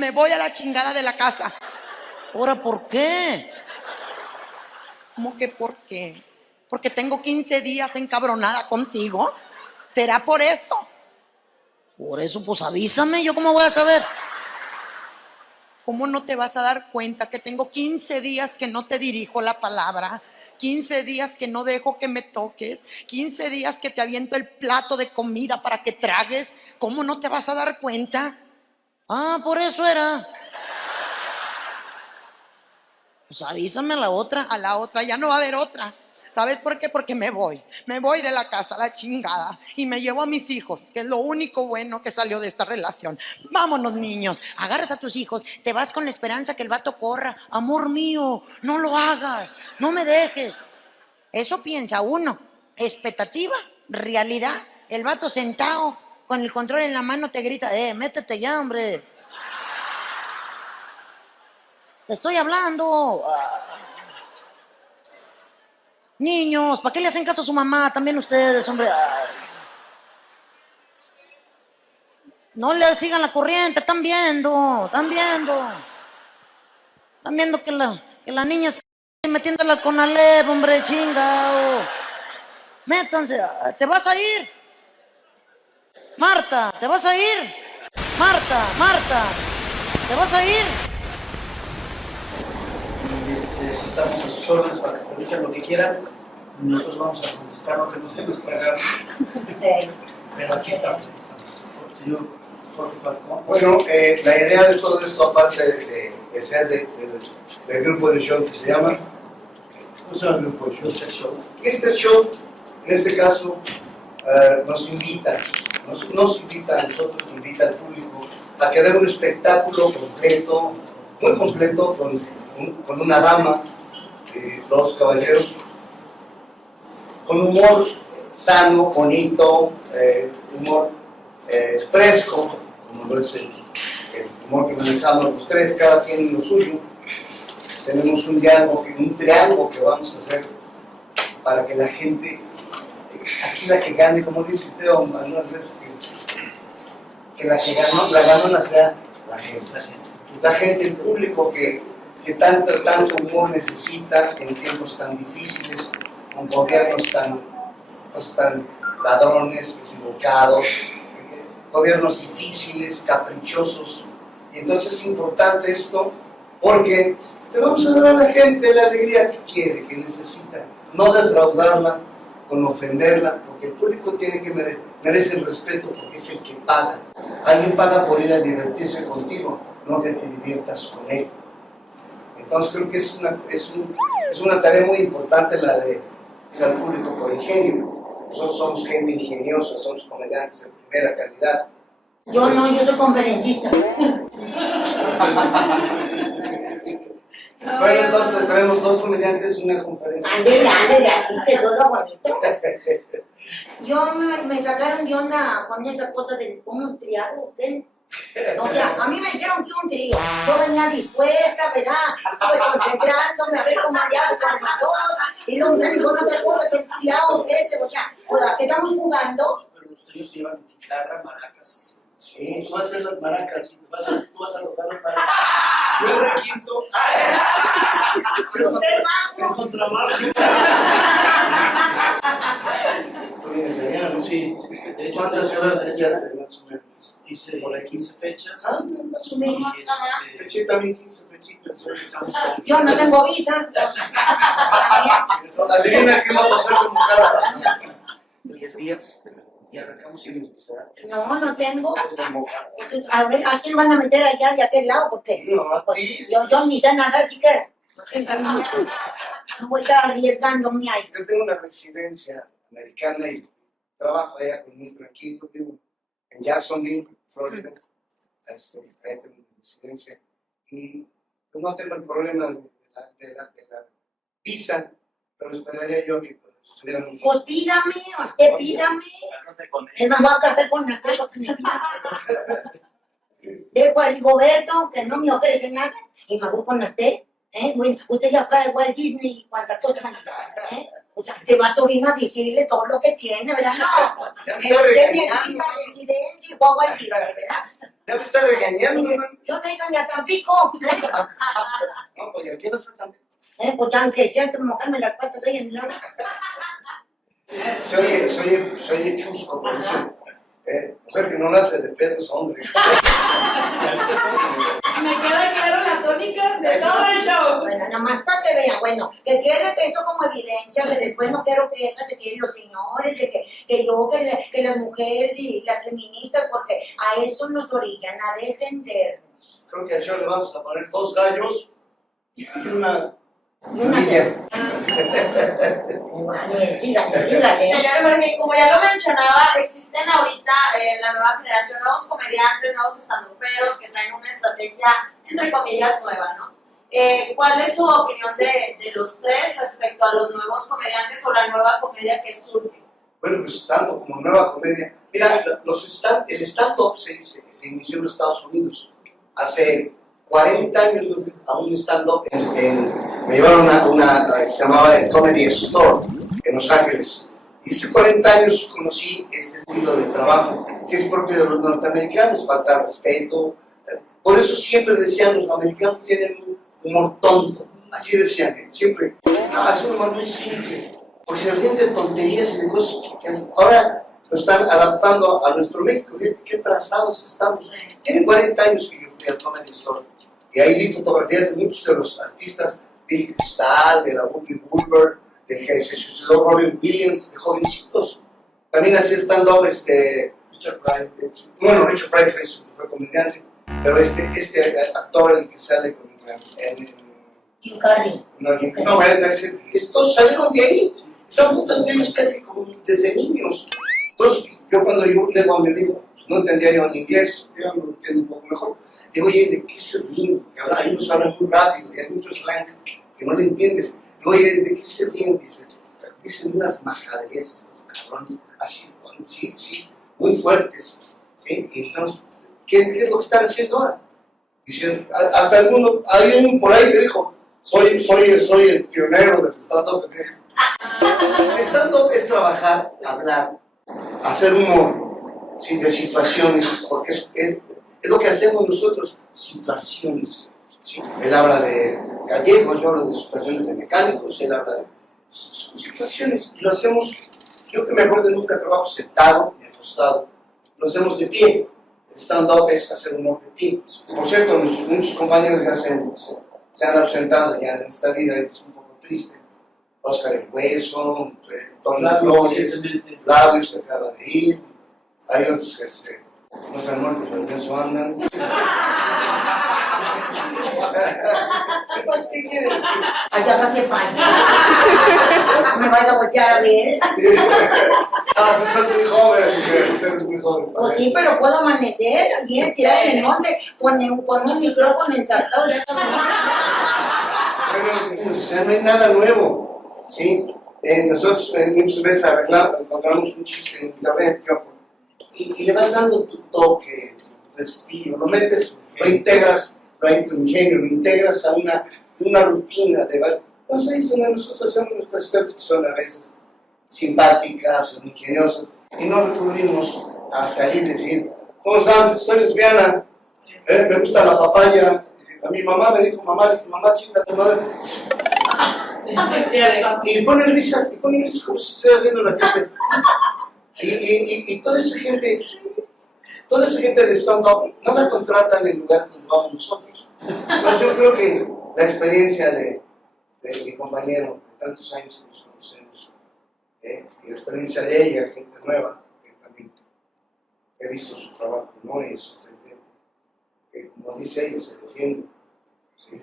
me voy a la chingada de la casa. ¿Ahora por qué? ¿Cómo que por qué? Porque tengo 15 días encabronada contigo. ¿Será por eso? Por eso, pues avísame, ¿yo cómo voy a saber? ¿Cómo no te vas a dar cuenta que tengo 15 días que no te dirijo la palabra? 15 días que no dejo que me toques. 15 días que te aviento el plato de comida para que tragues. ¿Cómo no te vas a dar cuenta? Ah, por eso era. Pues avísame a la otra. A la otra, ya no va a haber otra. ¿Sabes por qué? Porque me voy de la casa a la chingada y me llevo a mis hijos, que es lo único bueno que salió de esta relación. Vámonos, niños, Agarras a tus hijos, te vas con la esperanza que el vato corra. Amor mío, no lo hagas, no me dejes. Eso piensa uno. Expectativa, realidad. El vato sentado con el control en la mano te grita, métete ya, hombre. Te estoy hablando. Niños, ¿para qué le hacen caso a su mamá? También ustedes, hombre. No le sigan la corriente, están viendo. Están viendo que la niña está metiéndola con Alep, hombre, chingao. Métanse, ¿te vas a ir? Marta, ¿te vas a ir? Marta, ¿te vas a ir? Estamos a sus órdenes para que publiquen lo que quieran. Nosotros vamos a contestar lo que nos dé nuestra gana. Pero aquí estamos. Señor Jorge Falcón. Bueno, la idea de todo esto, aparte de ser del grupo de show que se llama, ¿cómo se llama el grupo de show? Este show, en este caso, nos invita a nosotros, invita al público a que vea un espectáculo completo, muy completo, con una dama, dos caballeros, con humor sano, bonito, humor fresco, como lo es el humor que manejamos los tres, cada quien en lo suyo. Tenemos un triángulo que vamos a hacer para que la gente, aquí la que gane, como dice Teo algunas veces, que la ganona sea la gente, el público que tanto humor necesita en tiempos tan difíciles, con gobiernos tan ladrones, equivocados, gobiernos difíciles, caprichosos. Y entonces es importante esto porque le vamos a dar a la gente la alegría que quiere, que necesita, no defraudarla con ofenderla, porque el público merece el respeto porque es el que paga. Alguien paga por ir a divertirse contigo, no que te diviertas con él. Entonces creo que es una tarea muy importante la de ser público por ingenio. Nosotros somos gente ingeniosa, somos comediantes de primera calidad. Yo no, yo soy conferencista. Bueno, entonces traemos dos comediantes y una conferencia. Ándele, así que se oiga bonito. Yo me sacaron de onda con esa cosa de cómo un triado usted. O sea, a mí me dijeron que un trío. Yo venía dispuesta, ¿verdad? Estuve concentrándome a ver cómo había con las dos. Y luego me salí con otra cosa que el triado ese. O sea, ¿qué estamos jugando? Pero los tríos llevan guitarra, maracas. Sí, tú vas a hacer las maracas, tú vas a tocar las maracas. Yo el requinto. ¿Y usted bajo? El contrabajo. ¿Tú vienes allá, no? Sí. De hecho, ¿Cuántas ciudades echaste? hice por ahí 15 fechas. Ah, más o menos. Eché también 15 fechitas. Yo no tengo visa. Adivina qué va a pasar con mi cara. 10 días y arrancamos sin No tengo. A ver, ¿a quién van a meter allá de aquel lado? Porque No, a ti. yo ni sé nadar siquiera. No voy a estar arriesgándome ahí. Yo tengo una residencia americana y trabajo allá muy tranquilo. Vivo en Jacksonville, Florida. Ahí tengo una residencia. Y pues, no tengo el problema de la visa, pero esperaría yo que estuviéramos. Pues pídame, usted pídame. Es más, voy a casar con la cosa que me pida. Dejo al Rigoberto, que no me ofrece nada, y me voy con usted. Bueno, usted ya fue a Walt Disney y cuántas cosas. O sea, este vato vino a decirle todo lo que tiene, ¿verdad? No, Ya me está tiene regañando. visa, residencia y juego al tiro, ¿verdad? Ya me está regañando, mamá. Yo no he ido ni a Tampico, No, pues, ¿y a qué vas a Tampico? Pues ya aunque sea, que mojarme las patas ahí en el lago. Se oye chusco, por eso. Mujer que no nace de pedo es hombre. Me queda claro la tónica de todo el show. Bueno, nada más para que vean, bueno, que quede esto como evidencia, que después no quiero quejas de que los señores, de que yo, que las mujeres y las feministas, porque a eso nos orillan, a defendernos. Creo que al show le vamos a poner 2 gallos y una Una niña. Vale, sígale, sígale. Señor Jorge, como ya lo mencionaba, existen ahorita en la nueva generación nuevos comediantes, nuevos estandoperos que traen una estrategia, entre comillas, nueva, ¿no? ¿Cuál es su opinión de los tres respecto a los nuevos comediantes o la nueva comedia que surge? Bueno, pues tanto como nueva comedia. Mira, el stand-up se inició en los Estados Unidos. Hace 40 años yo fui a un stand-up, me llevaron a una que se llamaba el Comedy Store en Los Ángeles. Y hace 40 años conocí este estilo de trabajo, que es propio de los norteamericanos, falta respeto. Por eso siempre decían, los americanos tienen un humor tonto. Así decían, siempre. Es un humor muy simple. Porque se ríen de tonterías y de cosas que ahora lo están adaptando a nuestro México. Fíjate qué atrasados estamos. Tiene 40 años que yo fui al Comedy Store. Y ahí vi fotografías de muchos de los artistas, de Cristal, de la Whoopi Goldberg, del que se suicidó Robin Williams, de jovencitos. También hacía stand-up Richard Pryor. Bueno, Richard Pryor fue comediante, pero este actor, el que sale con Jim Carrey. Estos salieron de ahí. Estamos todos ellos casi como desde niños. Entonces, cuando yo llego a mi hijo, no entendía yo en inglés, yo lo entiendo un poco mejor. Digo, oye, ¿de qué se ríen? Hay unos hablan muy rápido y hay mucho slang que no le entiendes. Digo, oye, ¿de qué se ríen? Dicen unas majaderías estos cabrones, así, sí, muy fuertes. ¿Sí? Y entonces, ¿qué es lo que están haciendo ahora? Dicen, hasta hay uno por ahí que dijo, soy el pionero del stand-up. Stand-up es trabajar, hablar, hacer humor, ¿sí? De situaciones, porque es lo que hacemos nosotros, situaciones. ¿Sí? Él habla de gallegos, yo hablo de situaciones de mecánicos, él habla de situaciones, y lo hacemos, yo que me acuerdo nunca trabajo sentado ni acostado, lo hacemos de pie. El stand-up es hacer humor de pie. Por cierto, muchos compañeros ya se han ausentado ya en esta vida, es un poco triste. Oscar el Hueso, Tony Flores, Flavio se acaba de ir, hay otros que no se han muerto, pero en eso andan. Entonces, ¿qué quiere decir? Allá hágase paña. Me vaya a voltear a ver. Sí. Tú estás muy joven, mujer, tú eres muy joven. Pues sí, pero puedo amanecer bien, tirar en el monte con un micrófono ensartado, ya sabes. Bueno, o sea, no hay nada nuevo, ¿sí? Nosotros muchas veces encontramos un chiste en internet y le vas dando tu toque, tu estilo, lo metes, lo integras, tu ingenio, lo integras a una rutina de varios. Entonces ahí es donde nosotros hacemos nuestras historias que son a veces simpáticas o ingeniosas y no recurrimos a salir y decir, ¿cómo están? Soy lesbiana, me gusta la papaya. A mi mamá me dijo, mamá, chinga tu madre. Y ponen risas como si estuviera viendo la gente. Y toda esa gente de stand-up no la contratan en lugar donde vamos nosotros. Entonces yo creo que la experiencia de mi compañero, de tantos años que nos conocemos, y la experiencia de ella, gente nueva, que también he visto su trabajo, no es sorprendente, que como dice ella, se defiende. ¿Sí?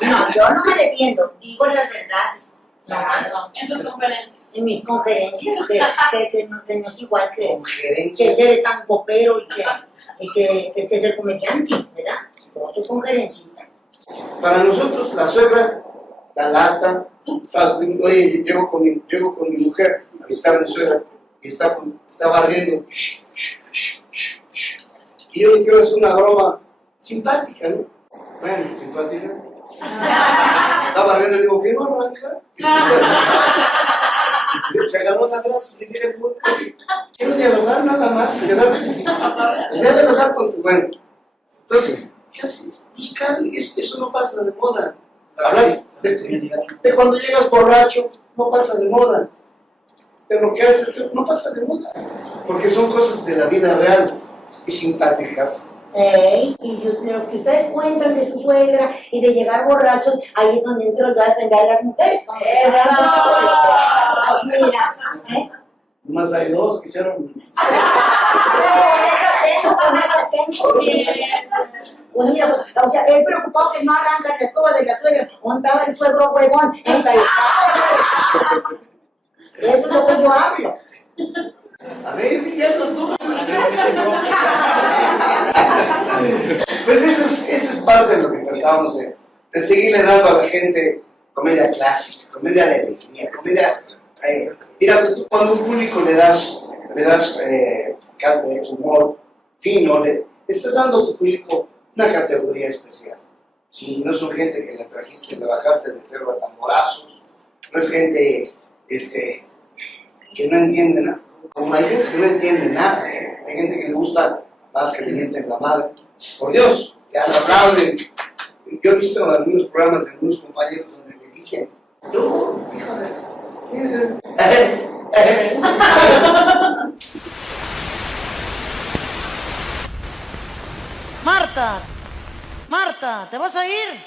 No, yo no me defiendo, digo las verdades. En tus conferencias. En mis conferencias, que no es igual que Conferencias. ser tan copero y que ser comediante, ¿verdad? Yo soy conferencista. Para nosotros, la suegra, la lata, oye, llego con mi mujer a visitar a mi suegra y está barriendo. Y yo le quiero hacer una broma simpática, ¿no? Bueno, simpática. Estaba barriendo y digo, ¿qué no arranca? Se agarró la grasa y mira, quiero dialogar nada más. Voy a dialogar con tu bueno. Entonces, ¿qué haces? Buscar, eso no pasa de moda. Hablar de cuando llegas borracho, no pasa de moda. De lo que haces, no pasa de moda. Porque son cosas de la vida real y simpáticas. Y lo que ustedes cuentan de su suegra y de llegar borrachos, ahí es donde entro yo a defender a las mujeres. Pues mira, Nomás hay dos que echaron. Con esas tengo. Pues mira, pues, o sea, he preocupado que no arranca la escoba de la suegra. ¿Dónde estaba el suegro huevón? Eso es lo que yo hablo. A ver, Miguel, tú. Pues esa es parte de lo que tratamos de seguirle dando a la gente comedia clásica, comedia de alegría, comedia. Mira, tú cuando a un público le das humor fino, le estás dando a tu público una categoría especial. Sí, no son gente que le trajiste, le bajaste del cerro a tamborazos, no es gente que no entiende nada. Como hay gente que no entiende nada, hay gente que le gusta más que le mienten la madre. Por Dios, ya no hablen. Yo he visto algunos programas de algunos compañeros donde le dicen, tú, hijo de... Marta, ¿te vas a ir?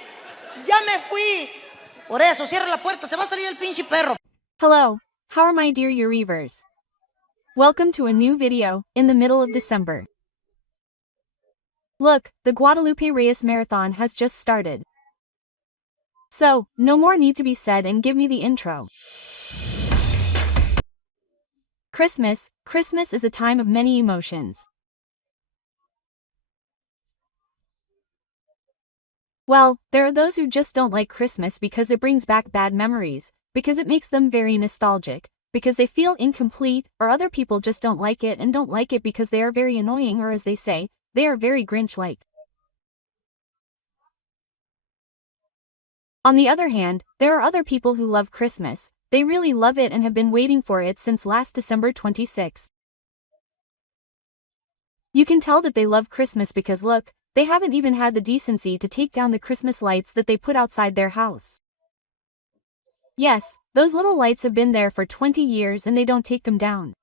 Ya me fui. Por eso, cierra la puerta, se va a salir el pinche perro. Hello, how are my dear Yurivers? Welcome to a new video, in the middle of December. Look, the Guadalupe Reyes Marathon has just started. So, no more need to be said and give me the intro. Christmas is a time of many emotions. Well, there are those who just don't like Christmas because it brings back bad memories, because it makes them very nostalgic, because they feel incomplete, or other people just don't like it and don't like it because they are very annoying, or as they say, they are very Grinch-like. On the other hand, there are other people who love Christmas. They really love it and have been waiting for it since last December 26th. You can tell that they love Christmas because look, they haven't even had the decency to take down the Christmas lights that they put outside their house. Yes, those little lights have been there for 20 years and they don't take them down.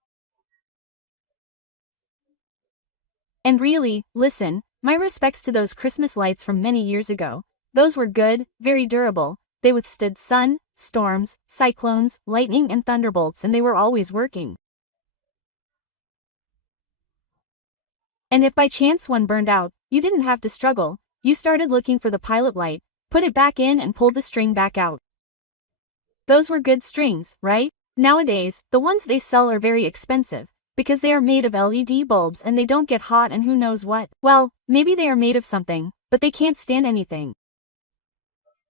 And really, listen, my respects to those Christmas lights from many years ago. Those were good, very durable, they withstood sun, storms, cyclones, lightning and thunderbolts, and they were always working. And if by chance one burned out, you didn't have to struggle, you started looking for the pilot light, put it back in and pulled the string back out. Those were good strings, right? Nowadays, the ones they sell are very expensive, because they are made of LED bulbs and they don't get hot and who knows what. Well, maybe they are made of something, but they can't stand anything.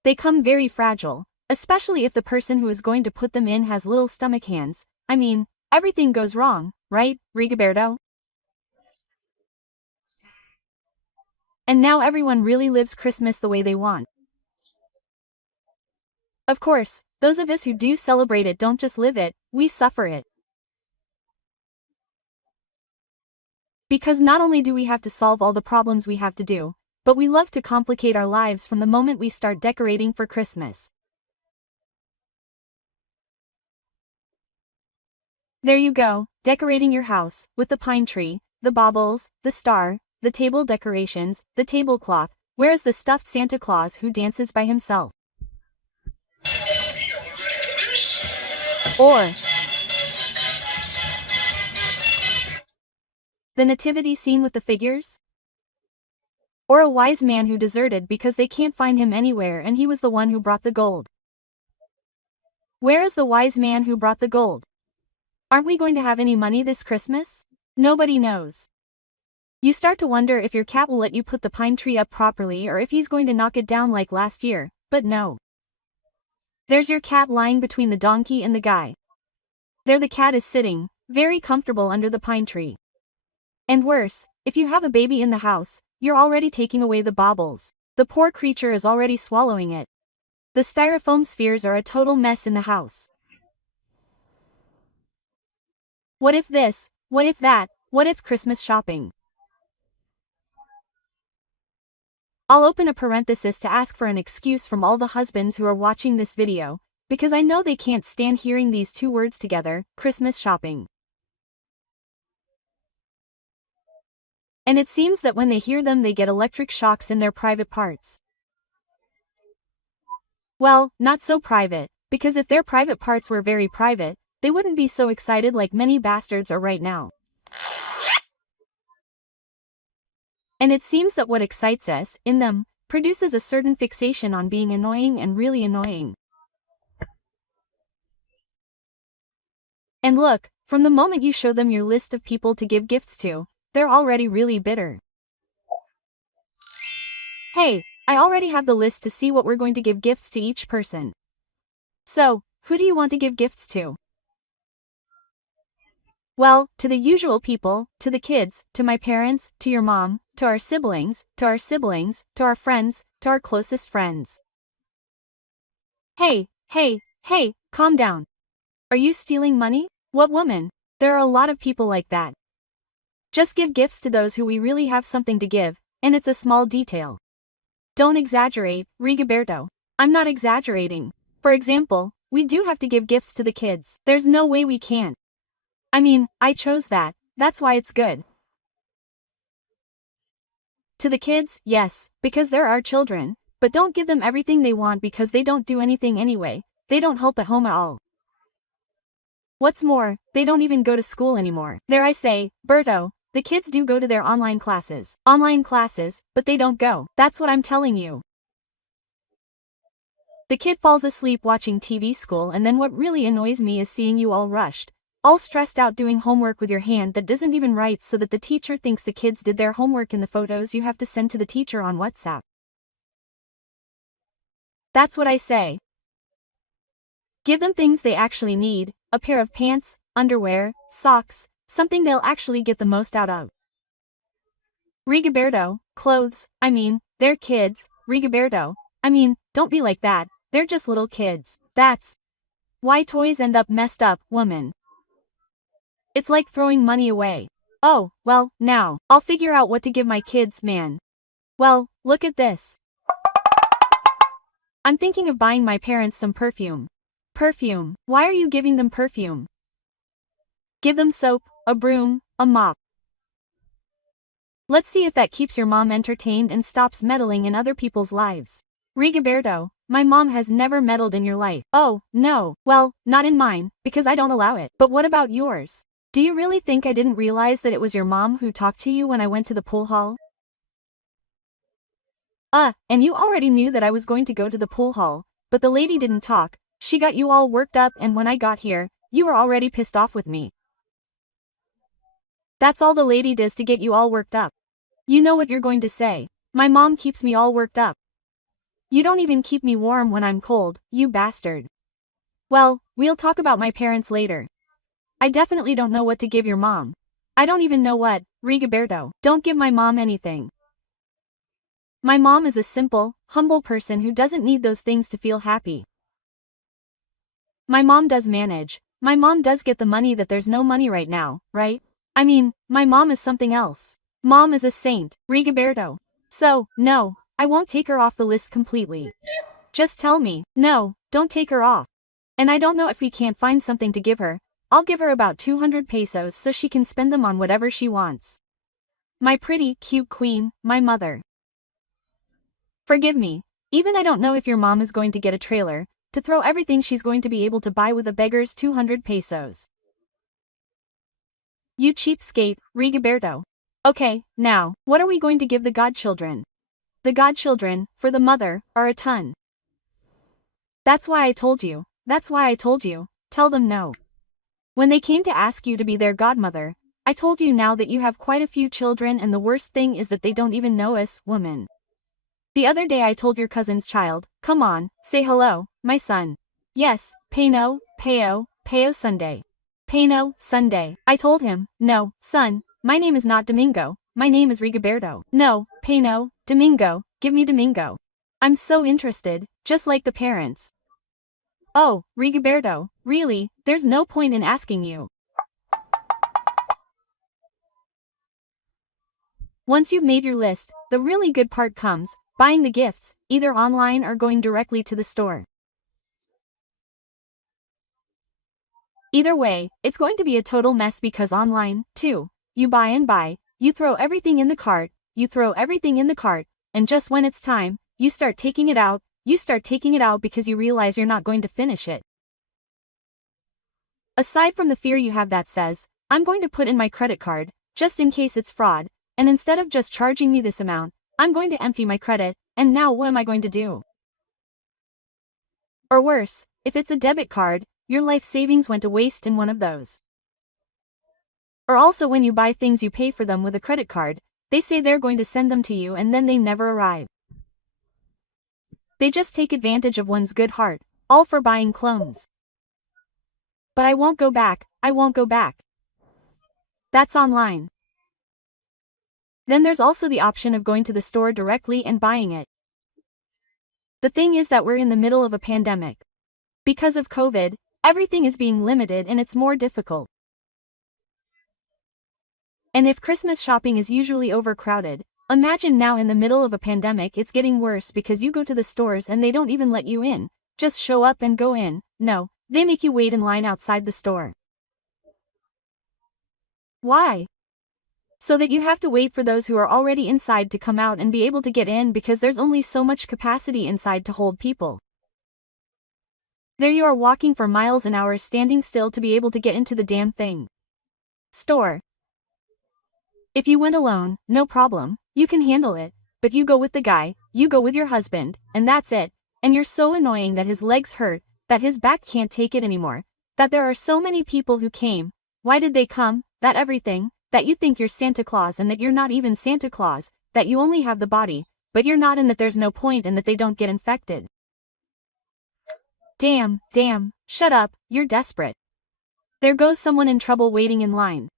They come very fragile, especially if the person who is going to put them in has little stomach hands. I mean, everything goes wrong, right, Rigoberto? And now everyone really lives Christmas the way they want. Of course, those of us who do celebrate it don't just live it, we suffer it. Because not only do we have to solve all the problems we have to do, but we love to complicate our lives from the moment we start decorating for Christmas. There you go, decorating your house, with the pine tree, the baubles, the star, the table decorations, the tablecloth. Where is the stuffed Santa Claus who dances by himself? Or the nativity scene with the figures? Or a wise man who deserted because they can't find him anywhere and he was the one who brought the gold. Where is the wise man who brought the gold? Aren't we going to have any money this Christmas? Nobody knows. You start to wonder if your cat will let you put the pine tree up properly or if he's going to knock it down like last year, but no. There's your cat lying between the donkey and the guy. There the cat is sitting, very comfortable under the pine tree. And worse, if you have a baby in the house, you're already taking away the baubles. The poor creature is already swallowing it. The styrofoam spheres are a total mess in the house. What if this? What if that? What if Christmas shopping? I'll open a parenthesis to ask for an excuse from all the husbands who are watching this video, because I know they can't stand hearing these two words together, Christmas shopping. And it seems that when they hear them they get electric shocks in their private parts. Well, not so private, because if their private parts were very private, they wouldn't be so excited like many bastards are right now. And it seems that what excites us, in them, produces a certain fixation on being annoying and really annoying. And look, from the moment you show them your list of people to give gifts to, they're already really bitter. Hey, I already have the list to see what we're going to give gifts to each person. So, who do you want to give gifts to? Well, to the usual people, to the kids, to my parents, to your mom, to our siblings, to our siblings, to our friends, to our closest friends. Hey, calm down. Are you stealing money? What woman? There are a lot of people like that. Just give gifts to those who we really have something to give, and it's a small detail. Don't exaggerate, Rigoberto. I'm not exaggerating. For example, we do have to give gifts to the kids. There's no way we can't. I mean, I chose that, that's why it's good. To the kids, yes, because they're our children, but don't give them everything they want because they don't do anything anyway, they don't help at home at all. What's more, they don't even go to school anymore. There I say, Berto, the kids do go to their online classes, but they don't go, that's what I'm telling you. The kid falls asleep watching TV school and then what really annoys me is seeing you all rushed, all stressed out doing homework with your hand that doesn't even write so that the teacher thinks the kids did their homework in the photos you have to send to the teacher on WhatsApp. That's what I say. Give them things they actually need, a pair of pants, underwear, socks, something they'll actually get the most out of. Rigoberto, clothes, I mean, they're kids, Rigoberto, I mean, don't be like that, they're just little kids, that's why toys end up messed up, woman. It's like throwing money away. Oh, well, now, I'll figure out what to give my kids, man. Well, look at this. I'm thinking of buying my parents some perfume. Perfume, why are you giving them perfume? Give them soap, a broom, a mop. Let's see if that keeps your mom entertained and stops meddling in other people's lives. Rigoberto, my mom has never meddled in your life. Oh, no, well, not in mine, because I don't allow it. But what about yours? Do you really think I didn't realize that it was your mom who talked to you when I went to the pool hall? And you already knew that I was going to go to the pool hall, but the lady didn't talk, she got you all worked up and when I got here, you were already pissed off with me. That's all the lady does to get you all worked up. You know what you're going to say. My mom keeps me all worked up. You don't even keep me warm when I'm cold, you bastard. Well, we'll talk about my parents later. I definitely don't know what to give your mom. I don't even know what, Rigoberto. Don't give my mom anything. My mom is a simple, humble person who doesn't need those things to feel happy. My mom does manage. My mom does get the money that there's no money right now, right? I mean, my mom is something else. Mom is a saint, Rigoberto. So, no, I won't take her off the list completely. Just tell me, no, don't take her off. And I don't know if we can't find something to give her. I'll give her about 200 pesos so she can spend them on whatever she wants. My pretty, cute queen, my mother. Forgive me, even I don't know if your mom is going to get a trailer, to throw everything she's going to be able to buy with a beggar's 200 pesos. You cheapskate, Rigoberto. Okay, now, what are we going to give the godchildren? The godchildren, for the mother, are a ton. That's why I told you, tell them no. When they came to ask you to be their godmother, I told you now that you have quite a few children and the worst thing is that they don't even know us, woman. The other day I told your cousin's child, come on, say hello, my son. Yes, Pano, Pao Sunday. Pano, Sunday. I told him, no, son, my name is not Domingo, my name is Rigoberto. No, Pano, Domingo, give me Domingo. I'm so interested, just like the parents. Oh, Rigoberto, really, there's no point in asking you. Once you've made your list, the really good part comes, buying the gifts, either online or going directly to the store. Either way, it's going to be a total mess because online, too, you buy and buy, you throw everything in the cart, and just when it's time, you start taking it out because you realize you're not going to finish it. Aside from the fear you have that says, I'm going to put in my credit card, just in case it's fraud, and instead of just charging me this amount, I'm going to empty my credit, and now what am I going to do? Or worse, if it's a debit card, your life savings went to waste in one of those. Or also when you buy things you pay for them with a credit card, they say they're going to send them to you and then they never arrive. They just take advantage of one's good heart, all for buying clones. But I won't go back. That's online. Then there's also the option of going to the store directly and buying it. The thing is that we're in the middle of a pandemic. Because of COVID, everything is being limited and it's more difficult. And if Christmas shopping is usually overcrowded, imagine now in the middle of a pandemic it's getting worse because you go to the stores and they don't even let you in, just show up and go in. No, they make you wait in line outside the store. Why? So that you have to wait for those who are already inside to come out and be able to get in because there's only so much capacity inside to hold people. There you are walking for miles an hour standing still to be able to get into the damn thing. Store. If you went alone, no problem, you can handle it, but you go with the guy, you go with your husband, and that's it, and you're so annoying that his legs hurt, that his back can't take it anymore, that there are so many people who came, why did they come, that everything, that you think you're Santa Claus and that you're not even Santa Claus, that you only have the body, but you're not and that there's no point and that they don't get infected. Damn, shut up, you're desperate. There goes someone in trouble waiting in line.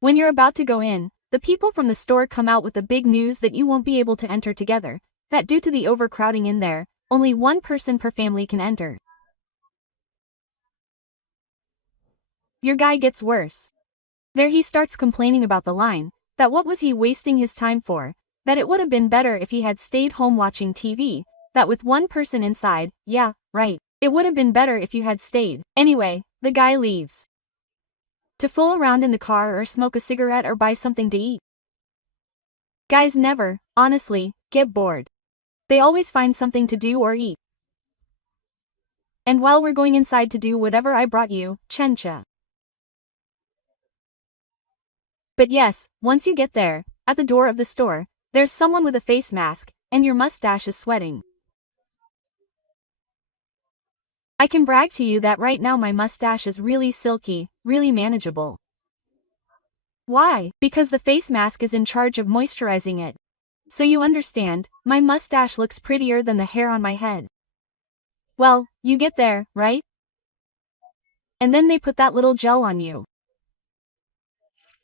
When you're about to go in, the people from the store come out with the big news that you won't be able to enter together, that due to the overcrowding in there, only one person per family can enter. Your guy gets worse. There he starts complaining about the line, that what was he wasting his time for, that it would have been better if he had stayed home watching TV, that with one person inside, yeah, right, it would have been better if you had stayed. Anyway, the guy leaves. To fool around in the car or smoke a cigarette or buy something to eat. Guys never, honestly, get bored. They always find something to do or eat. And while we're going inside to do whatever I brought you, chencha. But yes, once you get there, at the door of the store, there's someone with a face mask, and your mustache is sweating. I can brag to you that right now my mustache is really silky, really manageable. Why? Because the face mask is in charge of moisturizing it. So you understand, my mustache looks prettier than the hair on my head. Well, you get there, right? And then they put that little gel on you.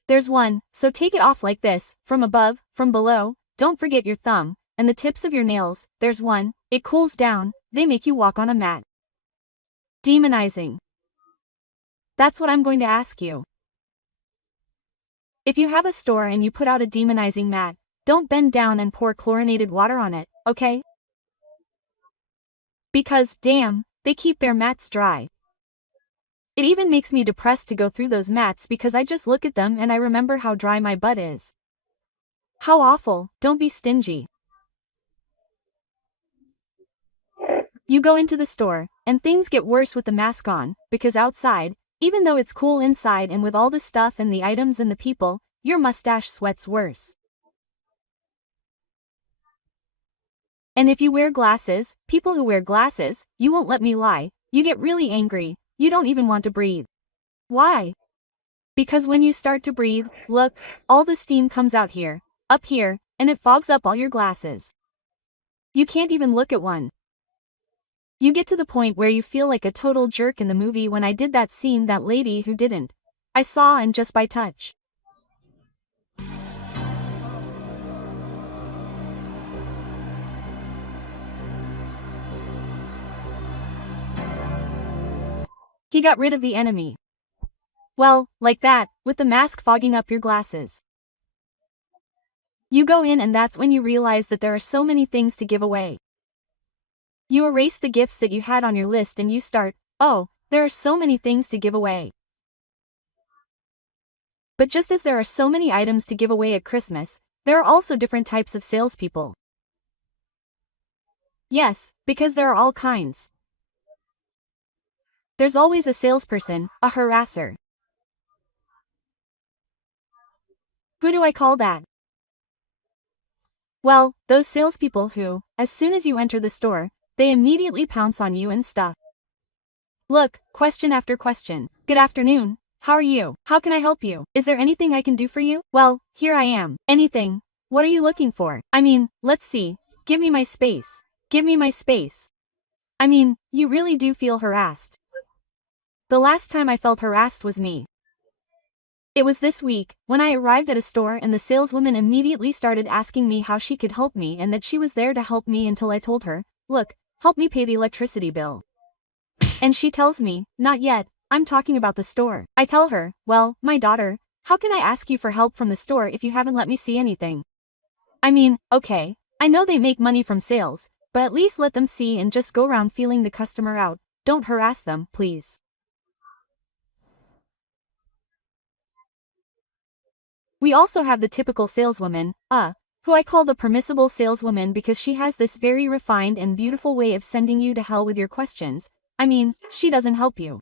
There's one, so take it off like this, from above, from below, don't forget your thumb, and the tips of your nails, there's one, it cools down, they make you walk on a mat. Demonizing. That's what I'm going to ask you. If you have a store and you put out a demonizing mat, don't bend down and pour chlorinated water on it, okay? Because, damn, they keep their mats dry. It even makes me depressed to go through those mats because I just look at them and I remember how dry my butt is. How awful, don't be stingy. You go into the store, and things get worse with the mask on, because outside, even though it's cool inside and with all the stuff and the items and the people, your mustache sweats worse. And if you wear glasses, people who wear glasses, you won't let me lie, you get really angry. You don't even want to breathe. Why? Because when you start to breathe, look, all the steam comes out here, up here, and it fogs up all your glasses. You can't even look at one. You get to the point where you feel like a total jerk in the movie when I did that scene that lady who didn't. I saw and just by touch. He got rid of the enemy. Well, like that, with the mask fogging up your glasses. You go in and that's when you realize that there are so many things to give away. You erase the gifts that you had on your list and you start, oh, there are so many things to give away. But just as there are so many items to give away at Christmas, there are also different types of salespeople. Yes, because there are all kinds. There's always a salesperson, a harasser. Who do I call that? Well, those salespeople who, as soon as you enter the store, they immediately pounce on you and stuff. Look, question after question. Good afternoon. How are you? How can I help you? Is there anything I can do for you? Well, here I am. Anything. What are you looking for? I mean, let's see. Give me my space. Give me my space. I mean, you really do feel harassed. The last time I felt harassed was me. It was this week, when I arrived at a store and the saleswoman immediately started asking me how she could help me and that she was there to help me until I told her, look, help me pay the electricity bill. And she tells me, not yet, I'm talking about the store. I tell her, well, my daughter, how can I ask you for help from the store if you haven't let me see anything? I mean, okay, I know they make money from sales, but at least let them see and just go around feeling the customer out. Don't harass them, please. We also have the typical saleswoman, who I call the permissible saleswoman because she has this very refined and beautiful way of sending you to hell with your questions. I mean, she doesn't help you.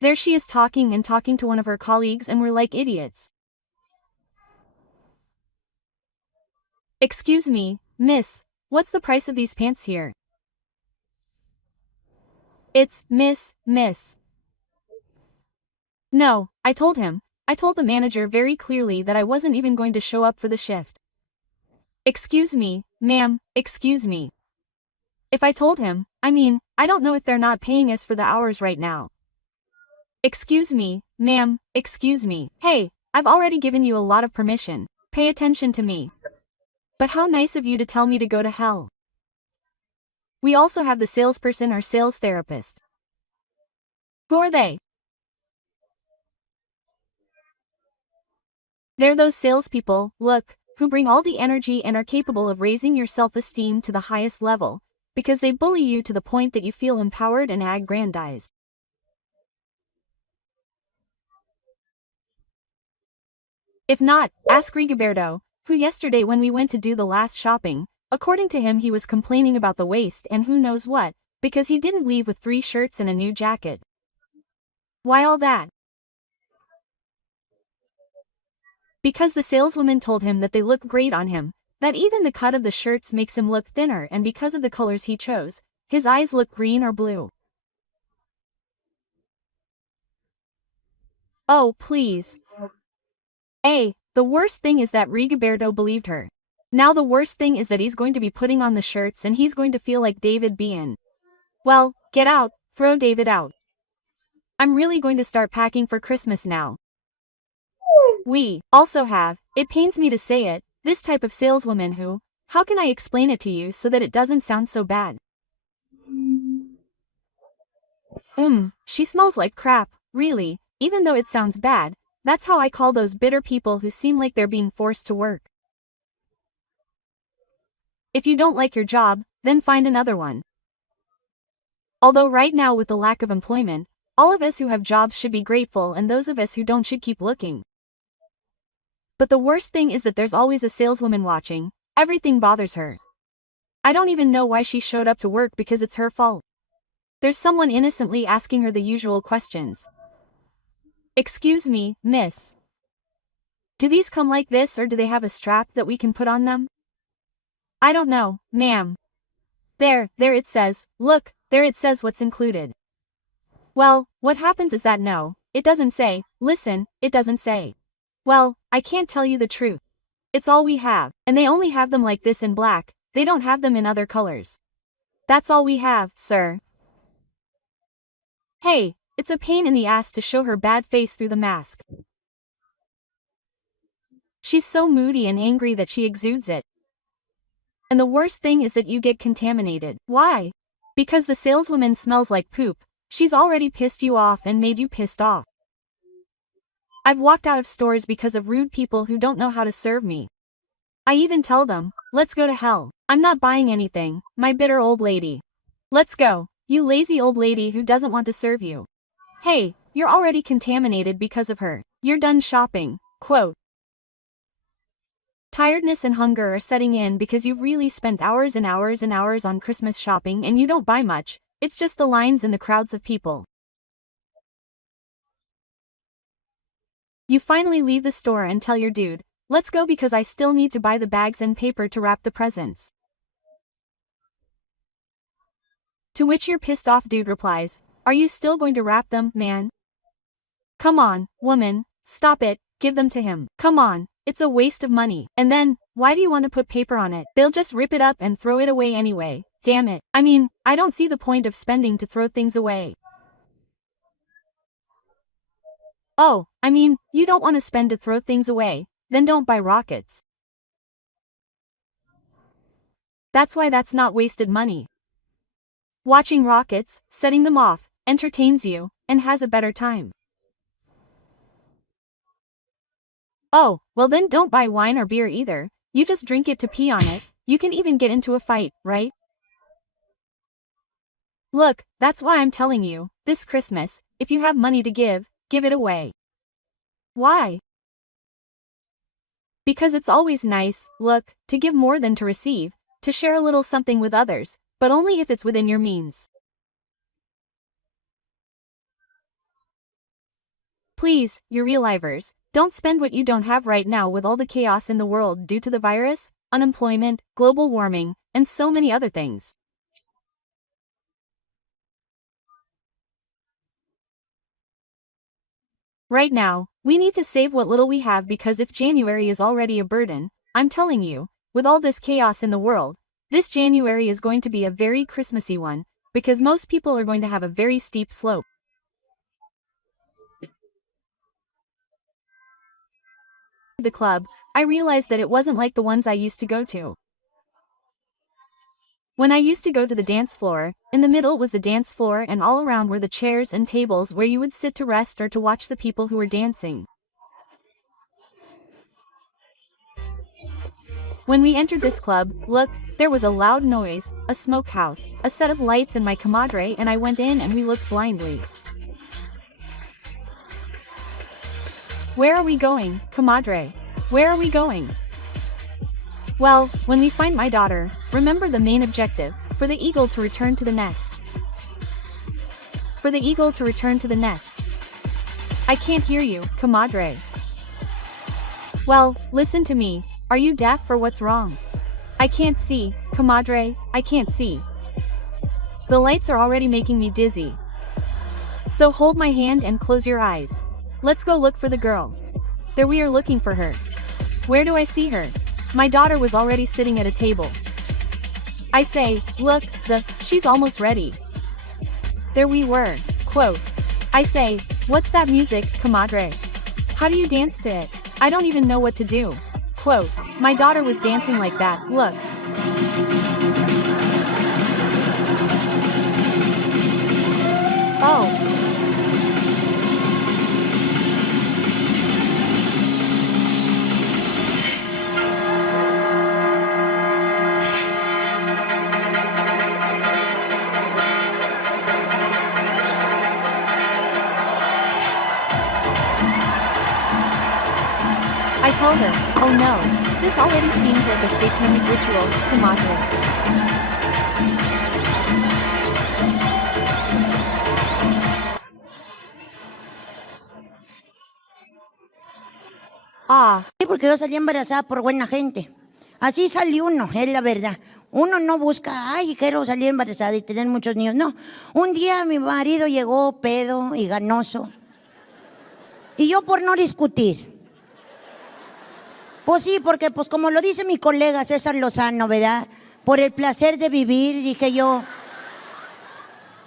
There she is talking and talking to one of her colleagues and we're like idiots. Excuse me, miss, what's the price of these pants here? It's, miss. No, I told the manager very clearly that I wasn't even going to show up for the shift. Excuse me, ma'am, excuse me. If I told him, I mean, I don't know if they're not paying us for the hours right now. Excuse me, ma'am, excuse me. Hey, I've already given you a lot of permission. Pay attention to me. But how nice of you to tell me to go to hell. We also have the salesperson or sales therapist. Who are they? They're those salespeople, look, who bring all the energy and are capable of raising your self-esteem to the highest level, because they bully you to the point that you feel empowered and aggrandized. If not, ask Rigoberto, who yesterday when we went to do the last shopping, according to him he was complaining about the waist and who knows what, because he didn't leave with 3 shirts and a new jacket. Why all that? Because the saleswoman told him that they look great on him, that even the cut of the shirts makes him look thinner, and because of the colors he chose, his eyes look green or blue. Oh, please. The worst thing is that Rigoberto believed her. Now the worst thing is that he's going to be putting on the shirts and he's going to feel like David being. Well, get out, throw David out. I'm really going to start packing for Christmas now. We also have, it pains me to say it, this type of saleswoman who, how can I explain it to you so that it doesn't sound so bad? She smells like crap, really, even though it sounds bad. That's how I call those bitter people who seem like they're being forced to work. If you don't like your job, then find another one. Although right now with the lack of employment, all of us who have jobs should be grateful and those of us who don't should keep looking. But the worst thing is that there's always a saleswoman watching. Everything bothers her. I don't even know why she showed up to work because it's her fault. There's someone innocently asking her the usual questions. Excuse me, miss. Do these come like this or do they have a strap that we can put on them? I don't know, ma'am. There it says, look, there it says what's included. Well, what happens is that no, it doesn't say, listen, it doesn't say. Well, I can't tell you the truth. It's all we have, and they only have them like this in black, they don't have them in other colors. That's all we have, sir. Hey, it's a pain in the ass to show her bad face through the mask. She's so moody and angry that she exudes it. And the worst thing is that you get contaminated. Why? Because the saleswoman smells like poop. She's already pissed you off and made you pissed off. I've walked out of stores because of rude people who don't know how to serve me. I even tell them, let's go to hell. I'm not buying anything, my bitter old lady. Let's go, you lazy old lady who doesn't want to serve you. Hey, you're already contaminated because of her. You're done shopping. Quote. Tiredness and hunger are setting in because you've really spent hours and hours and hours on Christmas shopping and you don't buy much. It's just the lines and the crowds of people. You finally leave the store and tell your dude, let's go because I still need to buy the bags and paper to wrap the presents. To which your pissed off dude replies, are you still going to wrap them, man? Come on, woman, stop it, give them to him. Come on, it's a waste of money. And then, why do you want to put paper on it? They'll just rip it up and throw it away anyway. Damn it. I mean, I don't see the point of spending to throw things away. Oh, I mean, you don't want to spend to throw things away, then don't buy rockets. That's why that's not wasted money. Watching rockets, setting them off, entertains you, and has a better time. Oh, well then don't buy wine or beer either, you just drink it to pee on it, you can even get into a fight, right? Look, that's why I'm telling you, this Christmas, if you have money to give it away. Why? Because it's always nice, look, to give more than to receive, to share a little something with others, but only if it's within your means. Please, you real livers, don't spend what you don't have right now with all the chaos in the world due to the virus, unemployment, global warming, and so many other things. Right now, we need to save what little we have because if January is already a burden, I'm telling you, with all this chaos in the world, this January is going to be a very Christmassy one, because most people are going to have a very steep slope. The club, I realized that it wasn't like the ones I used to go to. When I used to go to the dance floor, in the middle was the dance floor and all around were the chairs and tables where you would sit to rest or to watch the people who were dancing. When we entered this club, look, there was a loud noise, a smokehouse, a set of lights and my comadre and I went in and we looked blindly. Where are we going, comadre? Where are we going? Well, when we find my daughter, remember the main objective, for the eagle to return to the nest. For the eagle to return to the nest. I can't hear you, comadre. Well, listen to me, are you deaf or what's wrong? I can't see, comadre, I can't see. The lights are already making me dizzy. So hold my hand and close your eyes. Let's go look for the girl. There we are looking for her. Where do I see her? My daughter was already sitting at a table. I say, look, she's almost ready. There we were, quote. I say, what's that music, comadre? How do you dance to it? I don't even know what to do. Quote, my daughter was dancing like that, look. Oh. I tell her, oh no, this already seems like a satanic ritual, comadre. Ah. Sí, porque yo salí embarazada por buena gente. Así salió uno, es la verdad. Uno no busca, ay, quiero salir embarazada y tener muchos niños. No, un día mi marido llegó pedo y ganoso. Y yo por no discutir. Pues sí, porque pues como lo dice mi colega César Lozano, ¿verdad? Por el placer de vivir, dije yo,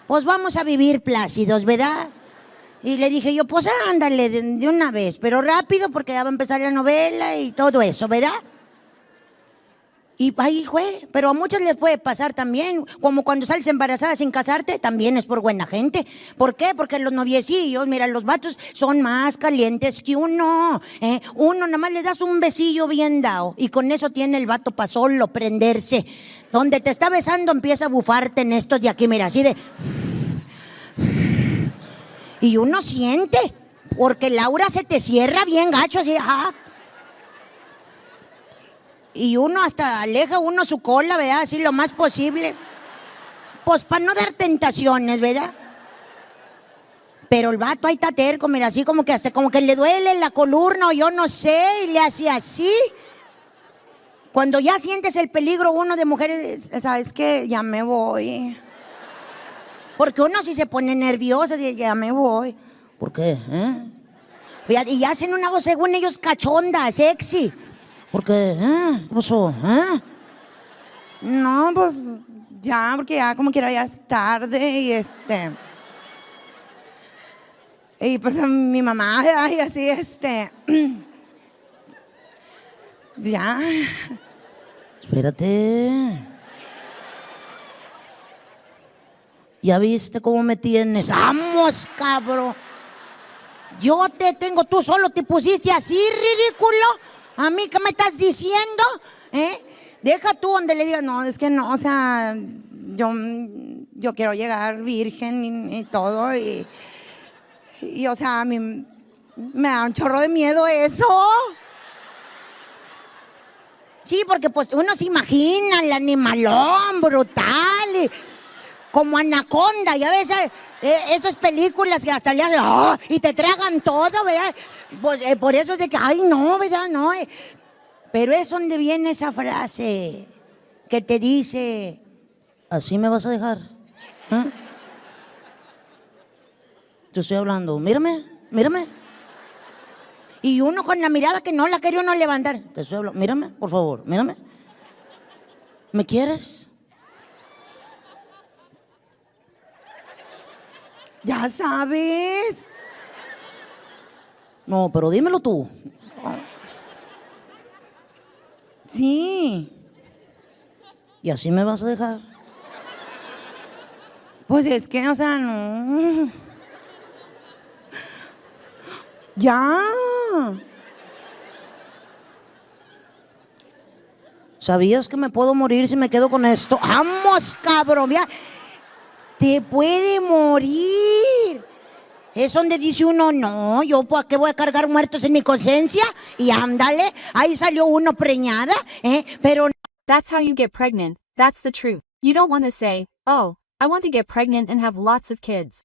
pues vamos a vivir plácidos, ¿verdad? Y le dije yo, pues ándale de una vez, pero rápido porque ya va a empezar la novela y todo eso, ¿verdad? Y ahí fue, pero a muchas les puede pasar también, como cuando sales embarazada sin casarte, también es por buena gente. ¿Por qué? Porque los noviecillos, mira, los vatos son más calientes que uno. Uno nada más le das un besillo bien dado y con eso tiene el vato para solo prenderse. Donde te está besando empieza a bufarte en estos de aquí, mira, así de... Y uno siente, porque Laura se te cierra bien gacho, así, y uno hasta aleja uno su cola, ¿verdad? Así lo más posible. Pues para no dar tentaciones, ¿verdad? Pero el vato ahí está terco, mira, así como que hasta como que le duele la columna o yo no sé, y le hace así. Cuando ya sientes el peligro uno de mujeres, ¿sabes qué? Ya me voy. Porque uno sí se pone nervioso, y ya me voy. ¿Por qué? Y hacen una voz según ellos cachonda, sexy. Porque, ¿qué pasó? No, pues ya, porque ya como quiera ya es tarde y y pues mi mamá, ¿verdad? Y así, ya. Espérate. ¿Ya viste cómo me tienes? ¡Vamos, cabrón! Yo te tengo, tú solo te pusiste así, ridículo. ¿A mí qué me estás diciendo? Deja tú donde le digas, no, es que no, o sea, yo quiero llegar virgen y todo, y o sea, a mí me da un chorro de miedo eso. Sí, porque pues uno se imagina el animalón brutal, como anaconda, ya ves esas películas que hasta le hacen y te tragan todo, ¿verdad? Pues por eso es de que, ay, no, ¿verdad? No. Pero es donde viene esa frase que te dice, ¿así me vas a dejar? Te estoy hablando, mírame, mírame. Y uno con la mirada que no la quiere uno levantar. Te estoy hablando, mírame, por favor, mírame. ¿Me quieres? Ya sabes. No, pero dímelo tú. Sí. ¿Y así me vas a dejar? Pues es que, o sea, no. Ya. ¿Sabías que me puedo morir si me quedo con esto? ¡Vamos, cabrón! Mira, te puede morir. Es donde dice uno, no, yo ¿para qué voy a cargar muertos en mi conciencia? Y ándale, ahí salió uno preñada, pero... That's how you get pregnant, that's the truth. You don't want to say, oh, I want to get pregnant and have lots of kids.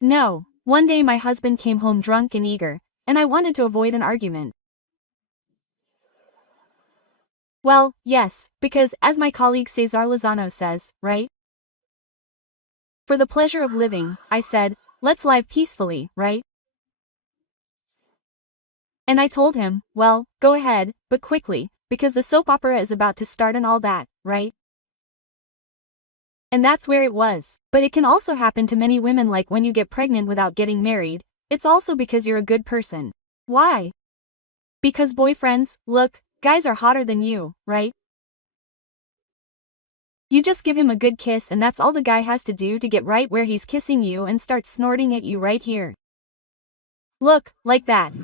No, one day my husband came home drunk and eager, and I wanted to avoid an argument. Well, yes, because, as my colleague Cesar Lozano says, right? For the pleasure of living, I said, let's live peacefully, right? And I told him, well, go ahead, but quickly, because the soap opera is about to start and all that, right? And that's where it was. But it can also happen to many women, like when you get pregnant without getting married, it's also because you're a good person. Why? Because boyfriends, look, guys are hotter than you, right? You just give him a good kiss and that's all the guy has to do to get right where he's kissing you and start snorting at you right here. Look, like that.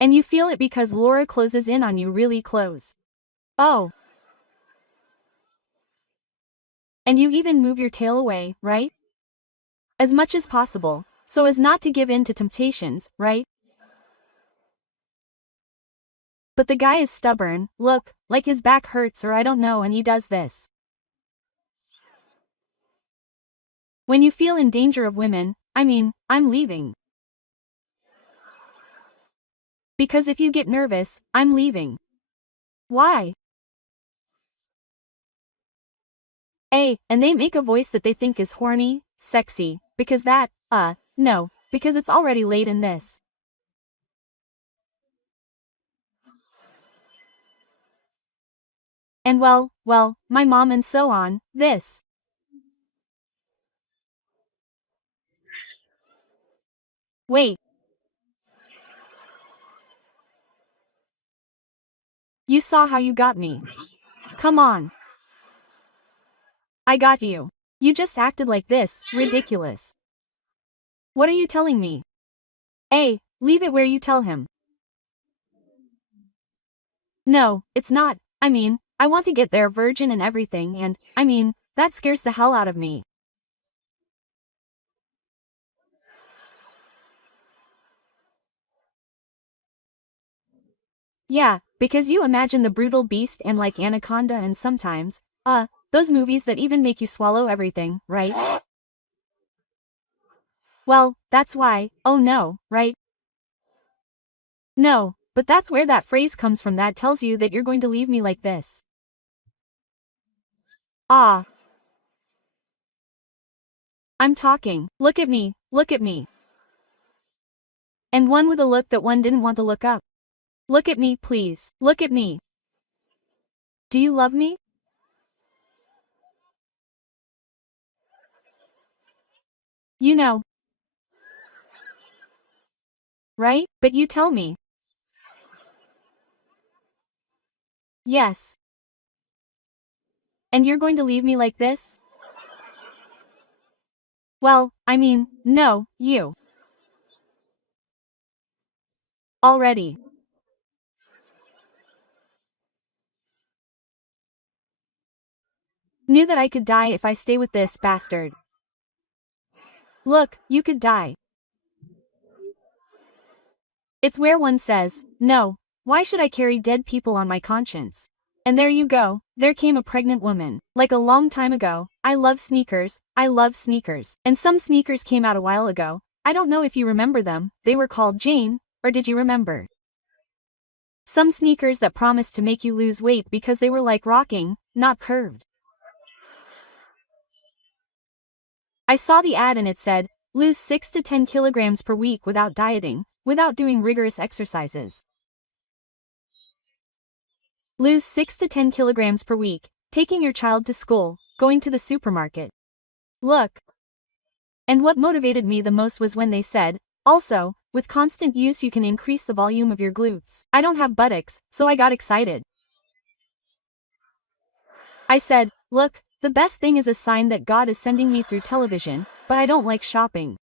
And you feel it because Laura closes in on you really close. Oh. And you even move your tail away, right? As much as possible, so as not to give in to temptations, right? But the guy is stubborn, look, like his back hurts or I don't know, and he does this. When you feel in danger of women, I'm leaving. Because if you get nervous, I'm leaving. Why? And they make a voice that they think is horny, sexy, because that, no, because it's already late in this. And well, my mom and so on, this. Wait. You saw how you got me. Come on. I got you. You just acted like this, ridiculous. What are you telling me? A, leave it where you tell him. No, it's not. I mean, I want to get there virgin and everything and, I mean, that scares the hell out of me. Yeah, because you imagine the brutal beast and like Anaconda and sometimes, those movies that even make you swallow everything, right? Well, that's why, oh no, right? No, but that's where that phrase comes from that tells you that you're going to leave me like this. Ah. I'm talking. Look at me, look at me. And one with a look that one didn't want to look up. Look at me, please. Look at me. Do you love me? You know. Right? But you tell me. Yes. And you're going to leave me like this? Well, I mean, no, you. Already. Knew that I could die if I stay with this bastard. Look, you could die. It's where one says, no, why should I carry dead people on my conscience? And there you go, there came a pregnant woman. Like a long time ago, I love sneakers, I love sneakers. And some sneakers came out a while ago, I don't know if you remember them, they were called Jane, or did you remember? Some sneakers that promised to make you lose weight because they were like rocking, not curved. I saw the ad and it said, lose 6 to 10 kilograms per week without dieting, without doing rigorous exercises. Lose 6 to 10 kilograms per week, taking your child to school, going to the supermarket. Look. And what motivated me the most was when they said, also, with constant use you can increase the volume of your glutes. I don't have buttocks, so I got excited. I said, look, the best thing is a sign that God is sending me through television, but I don't like shopping.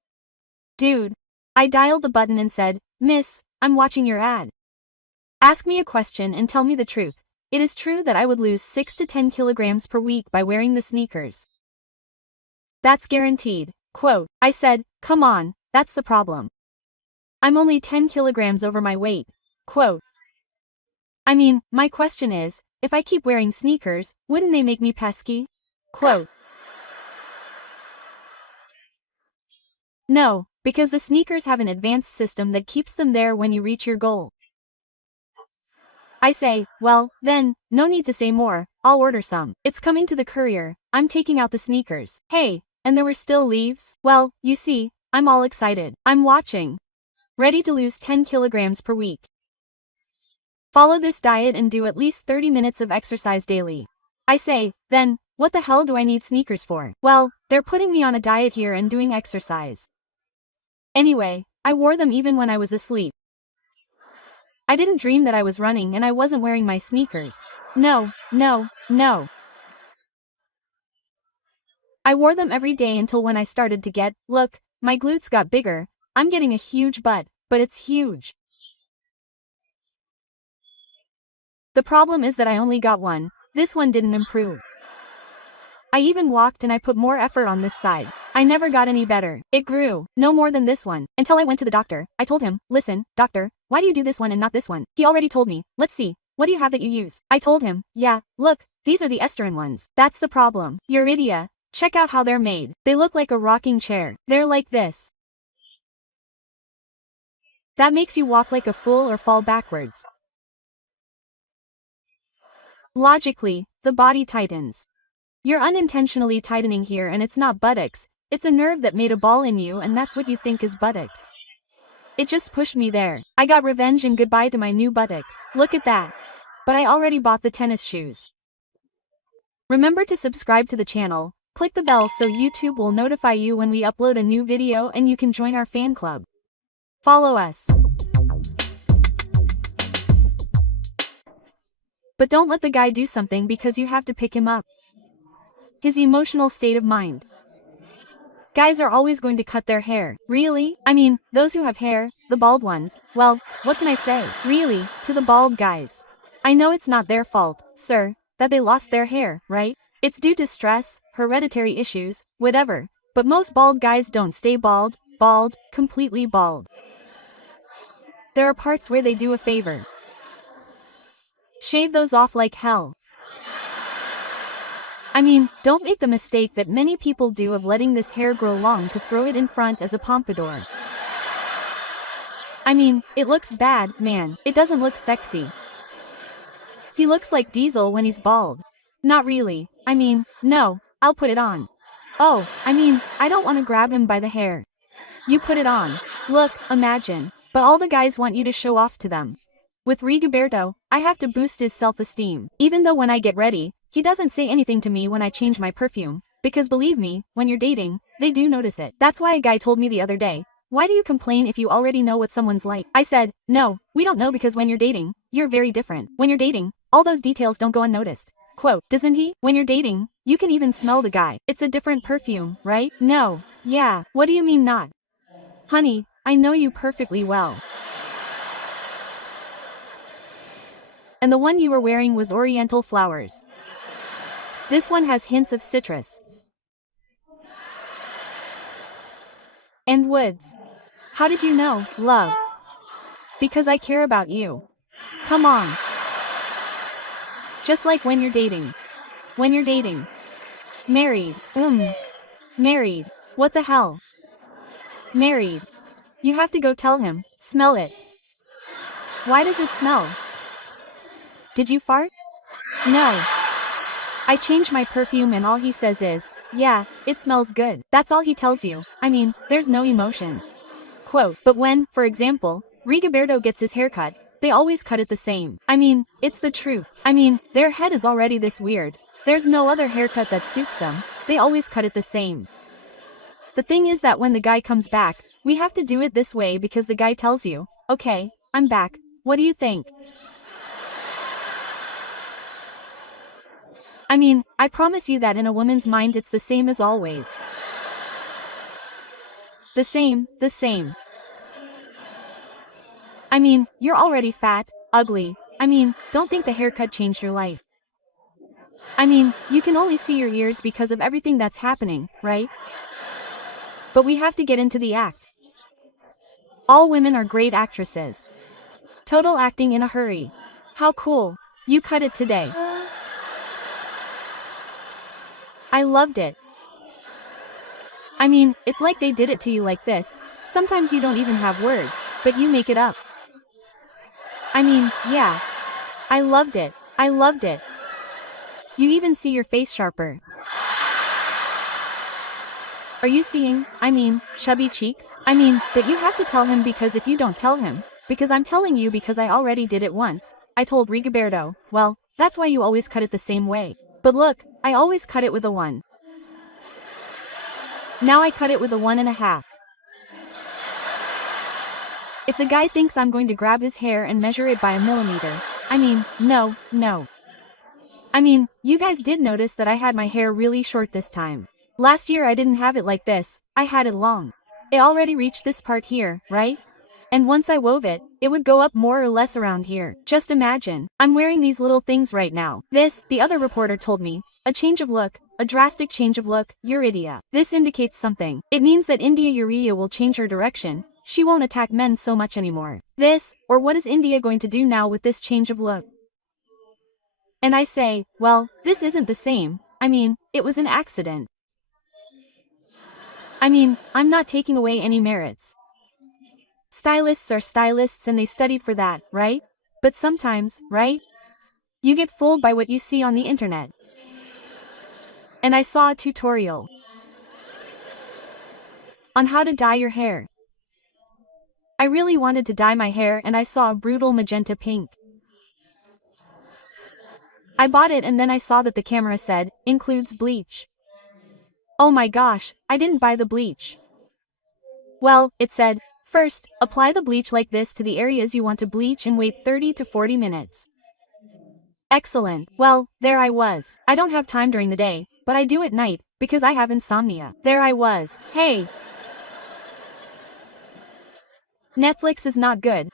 Dude. I dialed the button and said, Miss, I'm watching your ad. Ask me a question and tell me the truth. It is true that I would lose 6 to 10 kilograms per week by wearing the sneakers. That's guaranteed. Quote, I said, come on, that's the problem. I'm only 10 kilograms over my weight. Quote. I mean, my question is, if I keep wearing sneakers, wouldn't they make me pesky? Quote. No, because the sneakers have an advanced system that keeps them there when you reach your goal. I say, well, then, no need to say more, I'll order some. It's coming to the courier, I'm taking out the sneakers. Hey, and there were still leaves? Well, you see, I'm all excited. I'm watching. Ready to lose 10 kilograms per week. Follow this diet and do at least 30 minutes of exercise daily. I say, then, what the hell do I need sneakers for? Well, they're putting me on a diet here and doing exercise. Anyway, I wore them even when I was asleep. I didn't dream that I was running and I wasn't wearing my sneakers. No, no, no. I wore them every day until when I started to get, look, my glutes got bigger, I'm getting a huge butt, but it's huge. The problem is that I only got one, this one didn't improve. I even walked and I put more effort on this side. I never got any better. It grew, no more than this one. Until I went to the doctor, I told him, listen, doctor, why do you do this one and not this one? He already told me, let's see, what do you have that you use? I told him, yeah, look, these are the Esterin ones. That's the problem. Yuridia, check out how they're made. They look like a rocking chair. They're like this. That makes you walk like a fool or fall backwards. Logically, the body tightens. You're unintentionally tightening here and it's not buttocks, it's a nerve that made a ball in you and that's what you think is buttocks. It just pushed me there. I got revenge and goodbye to my new buttocks. Look at that. But I already bought the tennis shoes. Remember to subscribe to the channel, click the bell so YouTube will notify you when we upload a new video and you can join our fan club. Follow us. But don't let the guy do something because you have to pick him up. His emotional state of mind. Guys are always going to cut their hair. Really? I mean, those who have hair, the bald ones, well, what can I say? Really, to the bald guys. I know it's not their fault, sir, that they lost their hair, right? It's due to stress, hereditary issues, whatever. But most bald guys don't stay bald, completely bald. There are parts where they do a favor. Shave those off like hell. I mean, don't make the mistake that many people do of letting this hair grow long to throw it in front as a pompadour. I mean, it looks bad, man. It doesn't look sexy. He looks like Diesel when he's bald. Not really. I mean, no, I'll put it on. Oh, I mean, I don't want to grab him by the hair. You put it on. Look, imagine. But all the guys want you to show off to them. With Rigoberto, I have to boost his self-esteem. Even though when I get ready, he doesn't say anything to me when I change my perfume. Because believe me, when you're dating, they do notice it. That's why a guy told me the other day, why do you complain if you already know what someone's like? I said, no, we don't know because when you're dating, you're very different. When you're dating, all those details don't go unnoticed. Quote, doesn't he? When you're dating, you can even smell the guy. It's a different perfume, right? No. Yeah. What do you mean not? Honey, I know you perfectly well. And the one you were wearing was oriental flowers. This one has hints of citrus. And woods. How did you know, love? Because I care about you. Come on. Just like when you're dating. When you're dating. Married. Married. What the hell? Married. You have to go tell him, smell it. Why does it smell? Did you fart? No. I changed my perfume and all he says is, yeah, it smells good. That's all he tells you. I mean, there's no emotion. Quote, but when, for example, Rigoberto gets his haircut, they always cut it the same. I mean, it's the truth. I mean, their head is already this weird. There's no other haircut that suits them. They always cut it the same. The thing is that when the guy comes back, we have to do it this way because the guy tells you, okay, I'm back. What do you think? I mean, I promise you that in a woman's mind it's the same as always. The same. I mean, you're already fat, ugly. I mean, don't think the haircut changed your life. I mean, you can only see your ears because of everything that's happening, right? But we have to get into the act. All women are great actresses. Total acting in a hurry. How cool. You cut it today. I loved it. I mean, it's like they did it to you like this. Sometimes you don't even have words, but you make it up. I mean, yeah. I loved it. You even see your face sharper. Are you seeing, chubby cheeks? But you have to tell him because if you don't tell him, because I'm telling you because I already did it once. I told Rigoberto, well, that's why you always cut it the same way. But look, I always cut it with a 1. Now I cut it with a 1.5. If the guy thinks I'm going to grab his hair and measure it by a millimeter, no. You guys did notice that I had my hair really short this time. Last year I didn't have it like this, I had it long. It already reached this part here, right? And once I wove it, it would go up more or less around here. Just imagine, I'm wearing these little things right now. This, the other reporter told me, a change of look, a drastic change of look, Yuridia. This indicates something. It means that India Yuridia will change her direction. She won't attack men so much anymore. This, or what is India going to do now with this change of look? And I say, well, this isn't the same. It was an accident. I'm not taking away any merits. Stylists are stylists and they studied for that, right? But sometimes, right? You get fooled by what you see on the internet. And I saw a tutorial on how to dye your hair. I really wanted to dye my hair and I saw a brutal magenta pink. I bought it and then I saw that the camera said, includes bleach. Oh my gosh, I didn't buy the bleach. Well, it said, first, apply the bleach like this to the areas you want to bleach and wait 30 to 40 minutes. Excellent. Well, there I was. I don't have time during the day, but I do at night, because I have insomnia. There I was. Hey! Netflix is not good.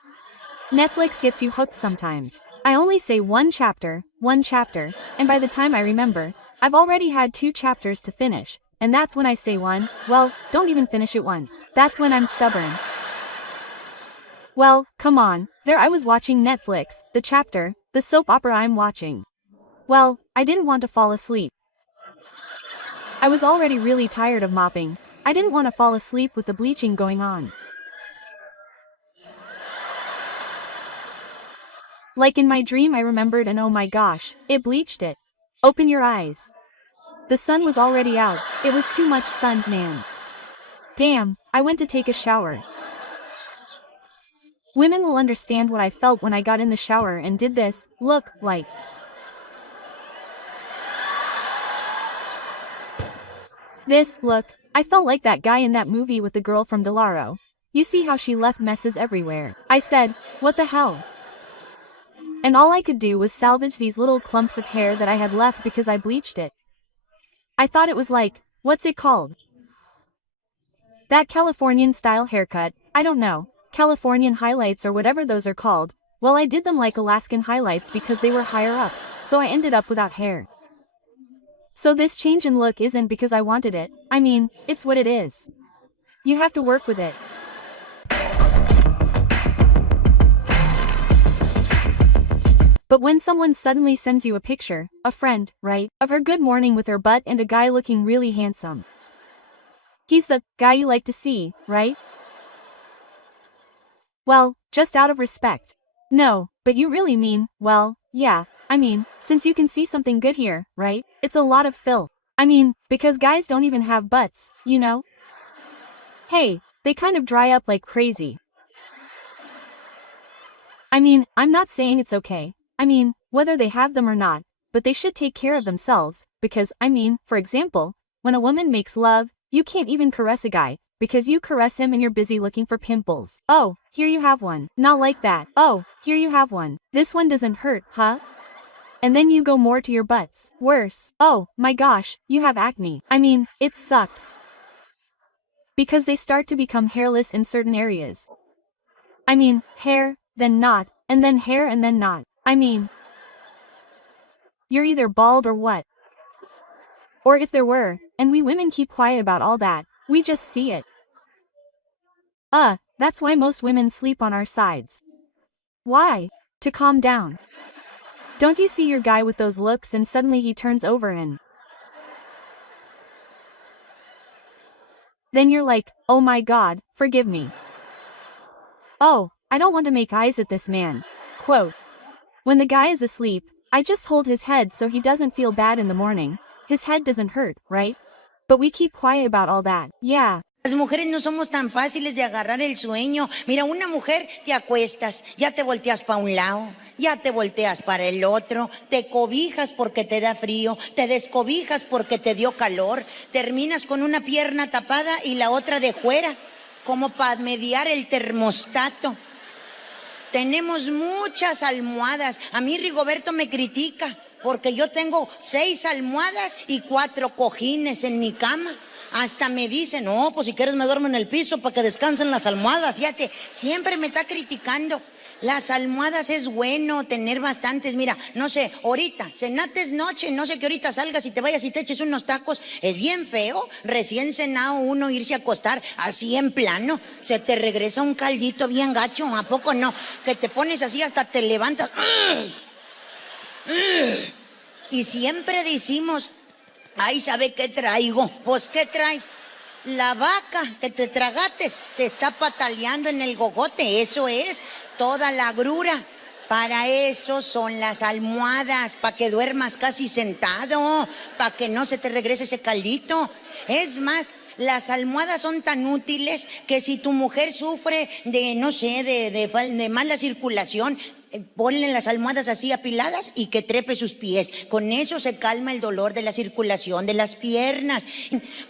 Netflix gets you hooked sometimes. I only say one chapter, and by the time I remember, I've already had 2 chapters to finish, and that's when I say one, well, don't even finish it once. That's when I'm stubborn. Well, come on, there I was watching Netflix, the soap opera I'm watching. Well, I didn't want to fall asleep. I was already really tired of mopping. I didn't want to fall asleep with the bleaching going on. Like in my dream I remembered, and oh my gosh, it bleached it. Open your eyes. The sun was already out. It was too much sun, man. Damn, I went to take a shower. Women will understand what I felt when I got in the shower and did this, look, like. This, look, I felt like that guy in that movie with the girl from Delaro. You see how she left messes everywhere. I said, what the hell? And all I could do was salvage these little clumps of hair that I had left because I bleached it. I thought it was like, what's it called? That Californian style haircut, I don't know, Californian highlights or whatever those are called. Well, I did them like Alaskan highlights because they were higher up, so I ended up without hair. So this change in look isn't because I wanted it, I mean, it's what it is. You have to work with it. But when someone suddenly sends you a picture, a friend, right, of her good morning with her butt and a guy looking really handsome. He's the guy you like to see, right? Well, just out of respect. No, but you really mean, well, yeah, I mean, since you can see something good here, right? It's a lot of filth. I mean, because guys don't even have butts, you know? Hey, they kind of dry up like crazy. I mean, I'm not saying it's okay. I mean, whether they have them or not, but they should take care of themselves, because, I mean, for example, when a woman makes love, you can't even caress a guy, because you caress him and you're busy looking for pimples. Oh, here you have one. Not like that. Oh, here you have one. This one doesn't hurt, huh? And then you go more to your butts. Worse. Oh, my gosh, you have acne. I mean, it sucks. Because they start to become hairless in certain areas. I mean, hair, then not, and then hair and then not. I mean, you're either bald or what? Or if there were, and we women keep quiet about all that, we just see it. That's why most women sleep on our sides. Why? To calm down. Don't you see your guy with those looks and suddenly he turns over and then you're like, oh my god, forgive me. Oh, I don't want to make eyes at this man. Quote. When the guy is asleep, I just hold his head so he doesn't feel bad in the morning. His head doesn't hurt, right? But we keep quiet about all that. Yeah. Las mujeres no somos tan fáciles de agarrar el sueño. Mira, una mujer te acuestas, ya te volteas para un lado, ya te volteas para el otro, te cobijas porque te da frío, te descobijas porque te dio calor, terminas con una pierna tapada y la otra de fuera, como para mediar el termostato. Tenemos muchas almohadas. A mí Rigoberto me critica porque yo tengo 6 almohadas y 4 cojines en mi cama. Hasta me dice, no, pues si quieres me duermo en el piso para que descansen las almohadas. Fíjate, siempre me está criticando. Las almohadas es bueno tener bastantes. Mira, no sé, ahorita, cenates noche, no sé que ahorita salgas y te vayas y te eches unos tacos. Es bien feo, recién cenado uno irse a acostar así en plano. Se te regresa un caldito bien gacho, ¿a poco no? Que te pones así hasta te levantas. Y siempre decimos, ay, ¿sabe qué traigo? Pues, ¿qué traes? La vaca que te tragates te está pataleando en el gogote, eso es, toda la agrura. Para eso son las almohadas, para que duermas casi sentado, para que no se te regrese ese caldito. Es más, las almohadas son tan útiles que si tu mujer sufre de, no sé, de mala circulación, Ponle las almohadas así apiladas y que trepe sus pies. Con eso se calma el dolor de la circulación de las piernas.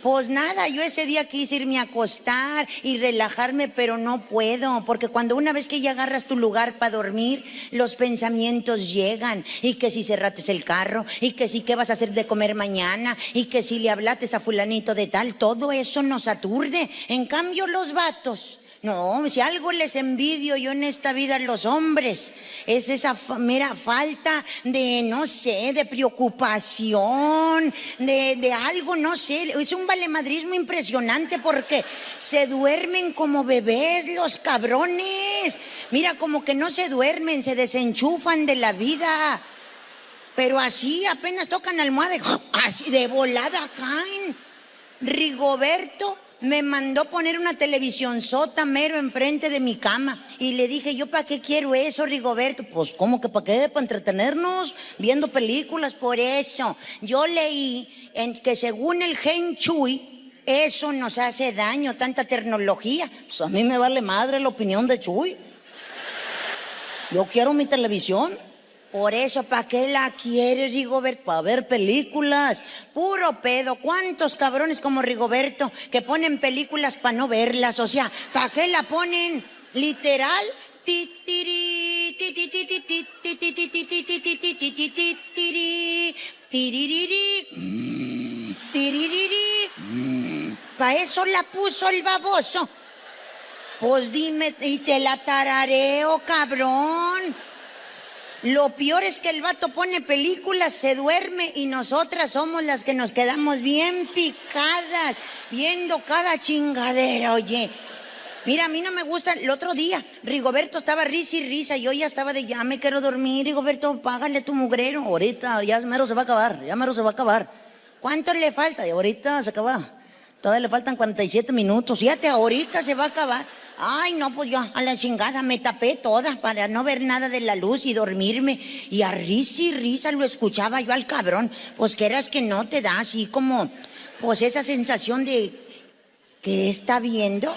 Pues nada, yo ese día quise irme a acostar y relajarme, pero no puedo, porque cuando una vez que ya agarras tu lugar para dormir, los pensamientos llegan. Y que si cerrates el carro, y que si qué vas a hacer de comer mañana, y que si le hablates a fulanito de tal, todo eso nos aturde. En cambio, los vatos... No, si algo les envidio yo en esta vida a los hombres, es esa mera falta de, no sé, de preocupación, de algo, no sé, es un valemadrismo impresionante porque se duermen como bebés los cabrones. Mira, como que no se duermen, se desenchufan de la vida. Pero así apenas tocan almohada, así de volada caen. Rigoberto me mandó poner una televisión sota mero enfrente de mi cama. Y le dije, ¿yo para qué quiero eso, Rigoberto? Pues, ¿cómo que para qué? Para entretenernos, viendo películas. Por eso, yo leí que según el Gen Chuy, eso nos hace daño, tanta tecnología. Pues a mí me vale madre la opinión de Chuy. Yo quiero mi televisión. Por eso, ¿para qué la quieres, Rigoberto? Para ver películas. Puro pedo. ¿Cuántos cabrones como Rigoberto que ponen películas para no verlas? O sea, ¿para qué la ponen? Literal. Para eso la puso el baboso. Pues dime, y te la tarareo, cabrón. Lo peor es que el vato pone películas, se duerme y nosotras somos las que nos quedamos bien picadas, viendo cada chingadera, oye. Mira, a mí no me gusta. El otro día, Rigoberto estaba risa y risa y yo ya estaba de, ya me quiero dormir, Rigoberto, págale tu mugrero. Ahorita, ya mero se va a acabar, ya mero se va a acabar. ¿Cuánto le falta? Y ahorita se acaba. Todavía le faltan 47 minutos. Fíjate, ahorita se va a acabar. Ay, no, pues yo a la chingada me tapé toda para no ver nada de la luz y dormirme. Y a risa y risa lo escuchaba yo al cabrón. Pues quieras que no te da así como, pues esa sensación de, ¿qué está viendo?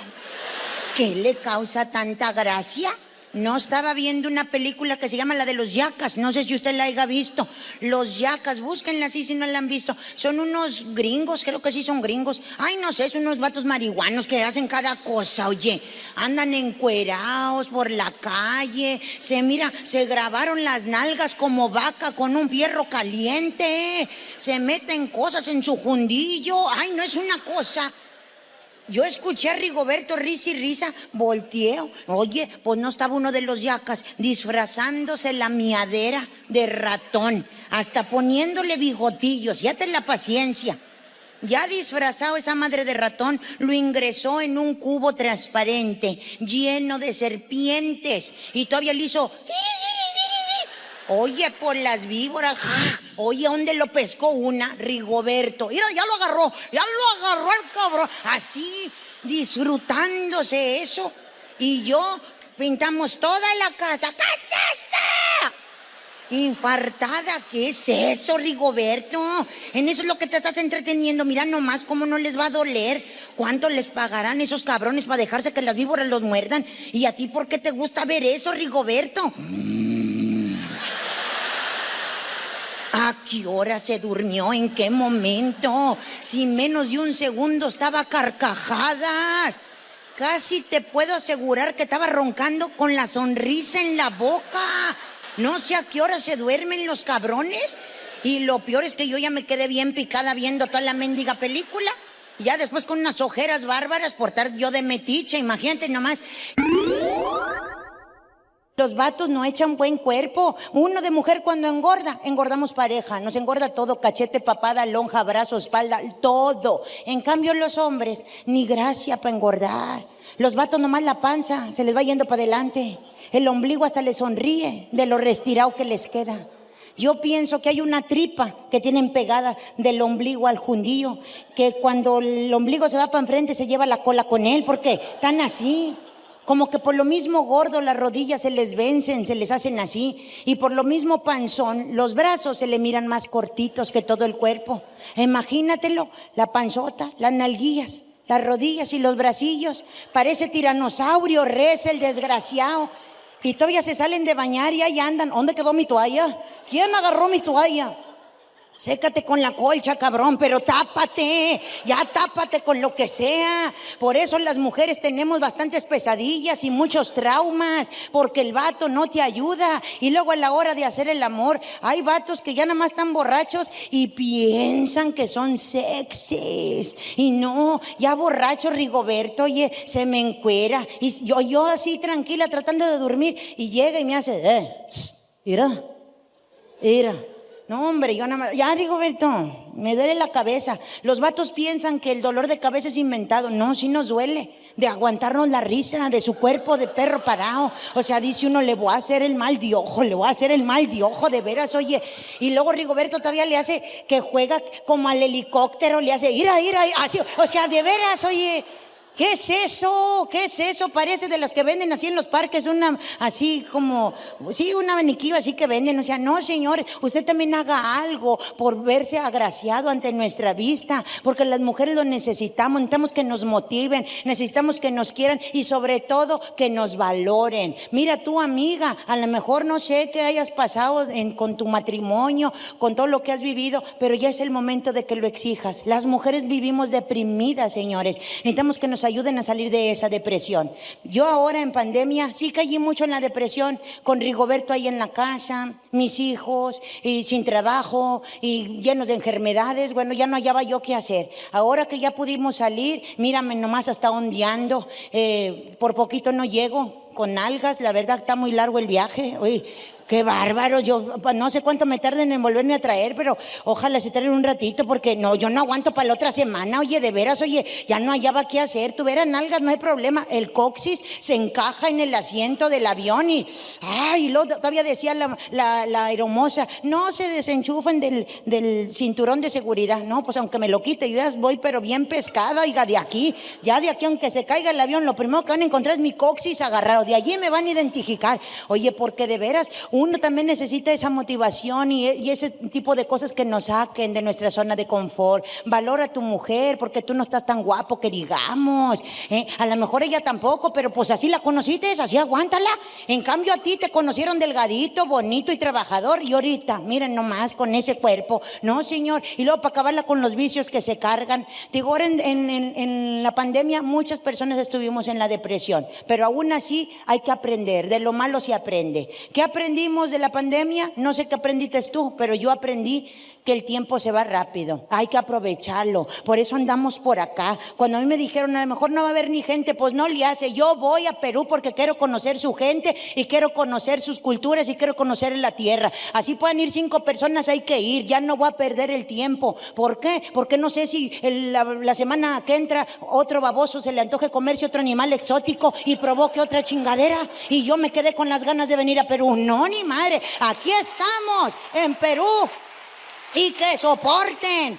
¿Qué le causa tanta gracia? No estaba viendo una película que se llama la de los yacas, no sé si usted la haya visto. Los yacas, búsquenla así si no la han visto. Son unos gringos, creo que sí son gringos. Ay, no sé, son unos vatos marihuanos que hacen cada cosa, oye. Andan encuerados por la calle. Se grabaron las nalgas como vaca con un fierro caliente. Se meten cosas en su jundillo. Ay, no es una cosa. Yo escuché a Rigoberto risa y risa, volteo. Oye, pues no estaba uno de los yacas disfrazándose la miadera de ratón, hasta poniéndole bigotillos, ya ten la paciencia. Ya disfrazado esa madre de ratón, lo ingresó en un cubo transparente, lleno de serpientes, y todavía le hizo... Oye, por las víboras. Oye, ¿dónde lo pescó una? Rigoberto. Mira, ya lo agarró el cabrón. Así, disfrutándose eso. Y yo pintamos toda la casa. ¿Qué es eso? Infartada, ¿qué es eso, Rigoberto? En eso es lo que te estás entreteniendo. Mira nomás cómo no les va a doler. ¿Cuánto les pagarán esos cabrones para dejarse que las víboras los muerdan? ¿Y a ti por qué te gusta ver eso, Rigoberto? ¿A qué hora se durmió? ¿En qué momento? Si menos de un segundo estaba a carcajadas. Casi te puedo asegurar que estaba roncando con la sonrisa en la boca. No sé a qué hora se duermen los cabrones. Y lo peor es que yo ya me quedé bien picada viendo toda la mendiga película. Y ya después con unas ojeras bárbaras por estar yo de metiche. Imagínate nomás. Los vatos no echan buen cuerpo. Uno de mujer cuando engorda, engordamos pareja. Nos engorda todo, cachete, papada, lonja, brazo, espalda, todo. En cambio los hombres, ni gracia para engordar. Los vatos nomás la panza, se les va yendo para adelante. El ombligo hasta les sonríe de lo restirado que les queda. Yo pienso que hay una tripa que tienen pegada del ombligo al jundío, que cuando el ombligo se va para enfrente se lleva la cola con él, porque están así. Como que por lo mismo gordo las rodillas se les vencen, se les hacen así. Y por lo mismo panzón, los brazos se le miran más cortitos que todo el cuerpo. Imagínatelo, la panzota, las nalguillas, las rodillas y los bracillos. Parece tiranosaurio, res el desgraciado. Y todavía se salen de bañar y ahí andan. ¿Dónde quedó mi toalla? ¿Quién agarró mi toalla? Sécate con la colcha, cabrón, pero tápate, ya tápate con lo que sea. Por eso las mujeres tenemos bastantes pesadillas y muchos traumas, porque el vato no te ayuda. Y luego a la hora de hacer el amor, hay vatos que ya nada más están borrachos y piensan que son sexys. Y no, ya borracho Rigoberto, oye, se me encuera. Y yo así tranquila tratando de dormir y llega y me hace, mira. No, hombre, yo nada más, ya Rigoberto, me duele la cabeza. Los vatos piensan que el dolor de cabeza es inventado. No, sí nos duele, de aguantarnos la risa de su cuerpo de perro parado. O sea, dice uno, le voy a hacer el mal de ojo, de veras, oye. Y luego Rigoberto todavía le hace que juega como al helicóptero, le hace, ira, así. O sea, de veras, oye. ¿Qué es eso? ¿Qué es eso? Parece de las que venden así en los parques, una así como, sí, un abaniquillo así que venden. O sea, no, señores, usted también haga algo por verse agraciado ante nuestra vista, porque las mujeres lo necesitamos que nos motiven, necesitamos que nos quieran y sobre todo que nos valoren. Mira tú, amiga, a lo mejor no sé qué hayas pasado con tu matrimonio, con todo lo que has vivido, pero ya es el momento de que lo exijas. Las mujeres vivimos deprimidas, señores. Necesitamos que nos ayuden a salir de esa depresión. Yo ahora en pandemia sí caí mucho en la depresión, con Rigoberto ahí en la casa, mis hijos y sin trabajo y llenos de enfermedades. Bueno, ya no hallaba yo qué hacer. Ahora que ya pudimos salir, mírame nomás hasta ondeando, por poquito no llego con algas, la verdad está muy largo el viaje. Uy, qué bárbaro, yo no sé cuánto me tarden en volverme a traer, pero ojalá se tarden un ratito, porque no, yo no aguanto para la otra semana. Oye, de veras, oye, ya no hallaba qué hacer. Tuviera nalgas, no hay problema, el coxis se encaja en el asiento del avión y, ay, luego todavía decía la aeromoza, no se desenchufen del cinturón de seguridad. No, pues aunque me lo quite, yo ya voy pero bien pescada, oiga, de aquí aunque se caiga el avión, lo primero que van a encontrar es mi coxis agarrado, de allí me van a identificar. Oye, porque de veras, uno también necesita esa motivación y ese tipo de cosas que nos saquen de nuestra zona de confort. Valora a tu mujer, porque tú no estás tan guapo que digamos, a lo mejor ella tampoco, pero pues así la conociste, así aguántala. En cambio a ti te conocieron delgadito, bonito y trabajador, y ahorita, miren nomás con ese cuerpo. No, señor. Y luego para acabarla con los vicios que se cargan. Digo, ahora en la pandemia muchas personas estuvimos en la depresión, pero aún así hay que aprender. De lo malo se aprende. ¿Qué aprendimos de la pandemia? No sé qué aprendiste tú, pero yo aprendí que el tiempo se va rápido, hay que aprovecharlo. Por eso andamos por acá. Cuando a mí me dijeron, a lo mejor no va a haber ni gente, pues no le hace. Yo voy a Perú porque quiero conocer su gente y quiero conocer sus culturas y quiero conocer la tierra. Así pueden ir 5 personas, hay que ir. Ya no voy a perder el tiempo. ¿Por qué? Porque no sé si la semana que entra otro baboso se le antoje comerse otro animal exótico y provoque otra chingadera y yo me quedé con las ganas de venir a Perú. No, ni madre, aquí estamos en Perú. Y que soporten,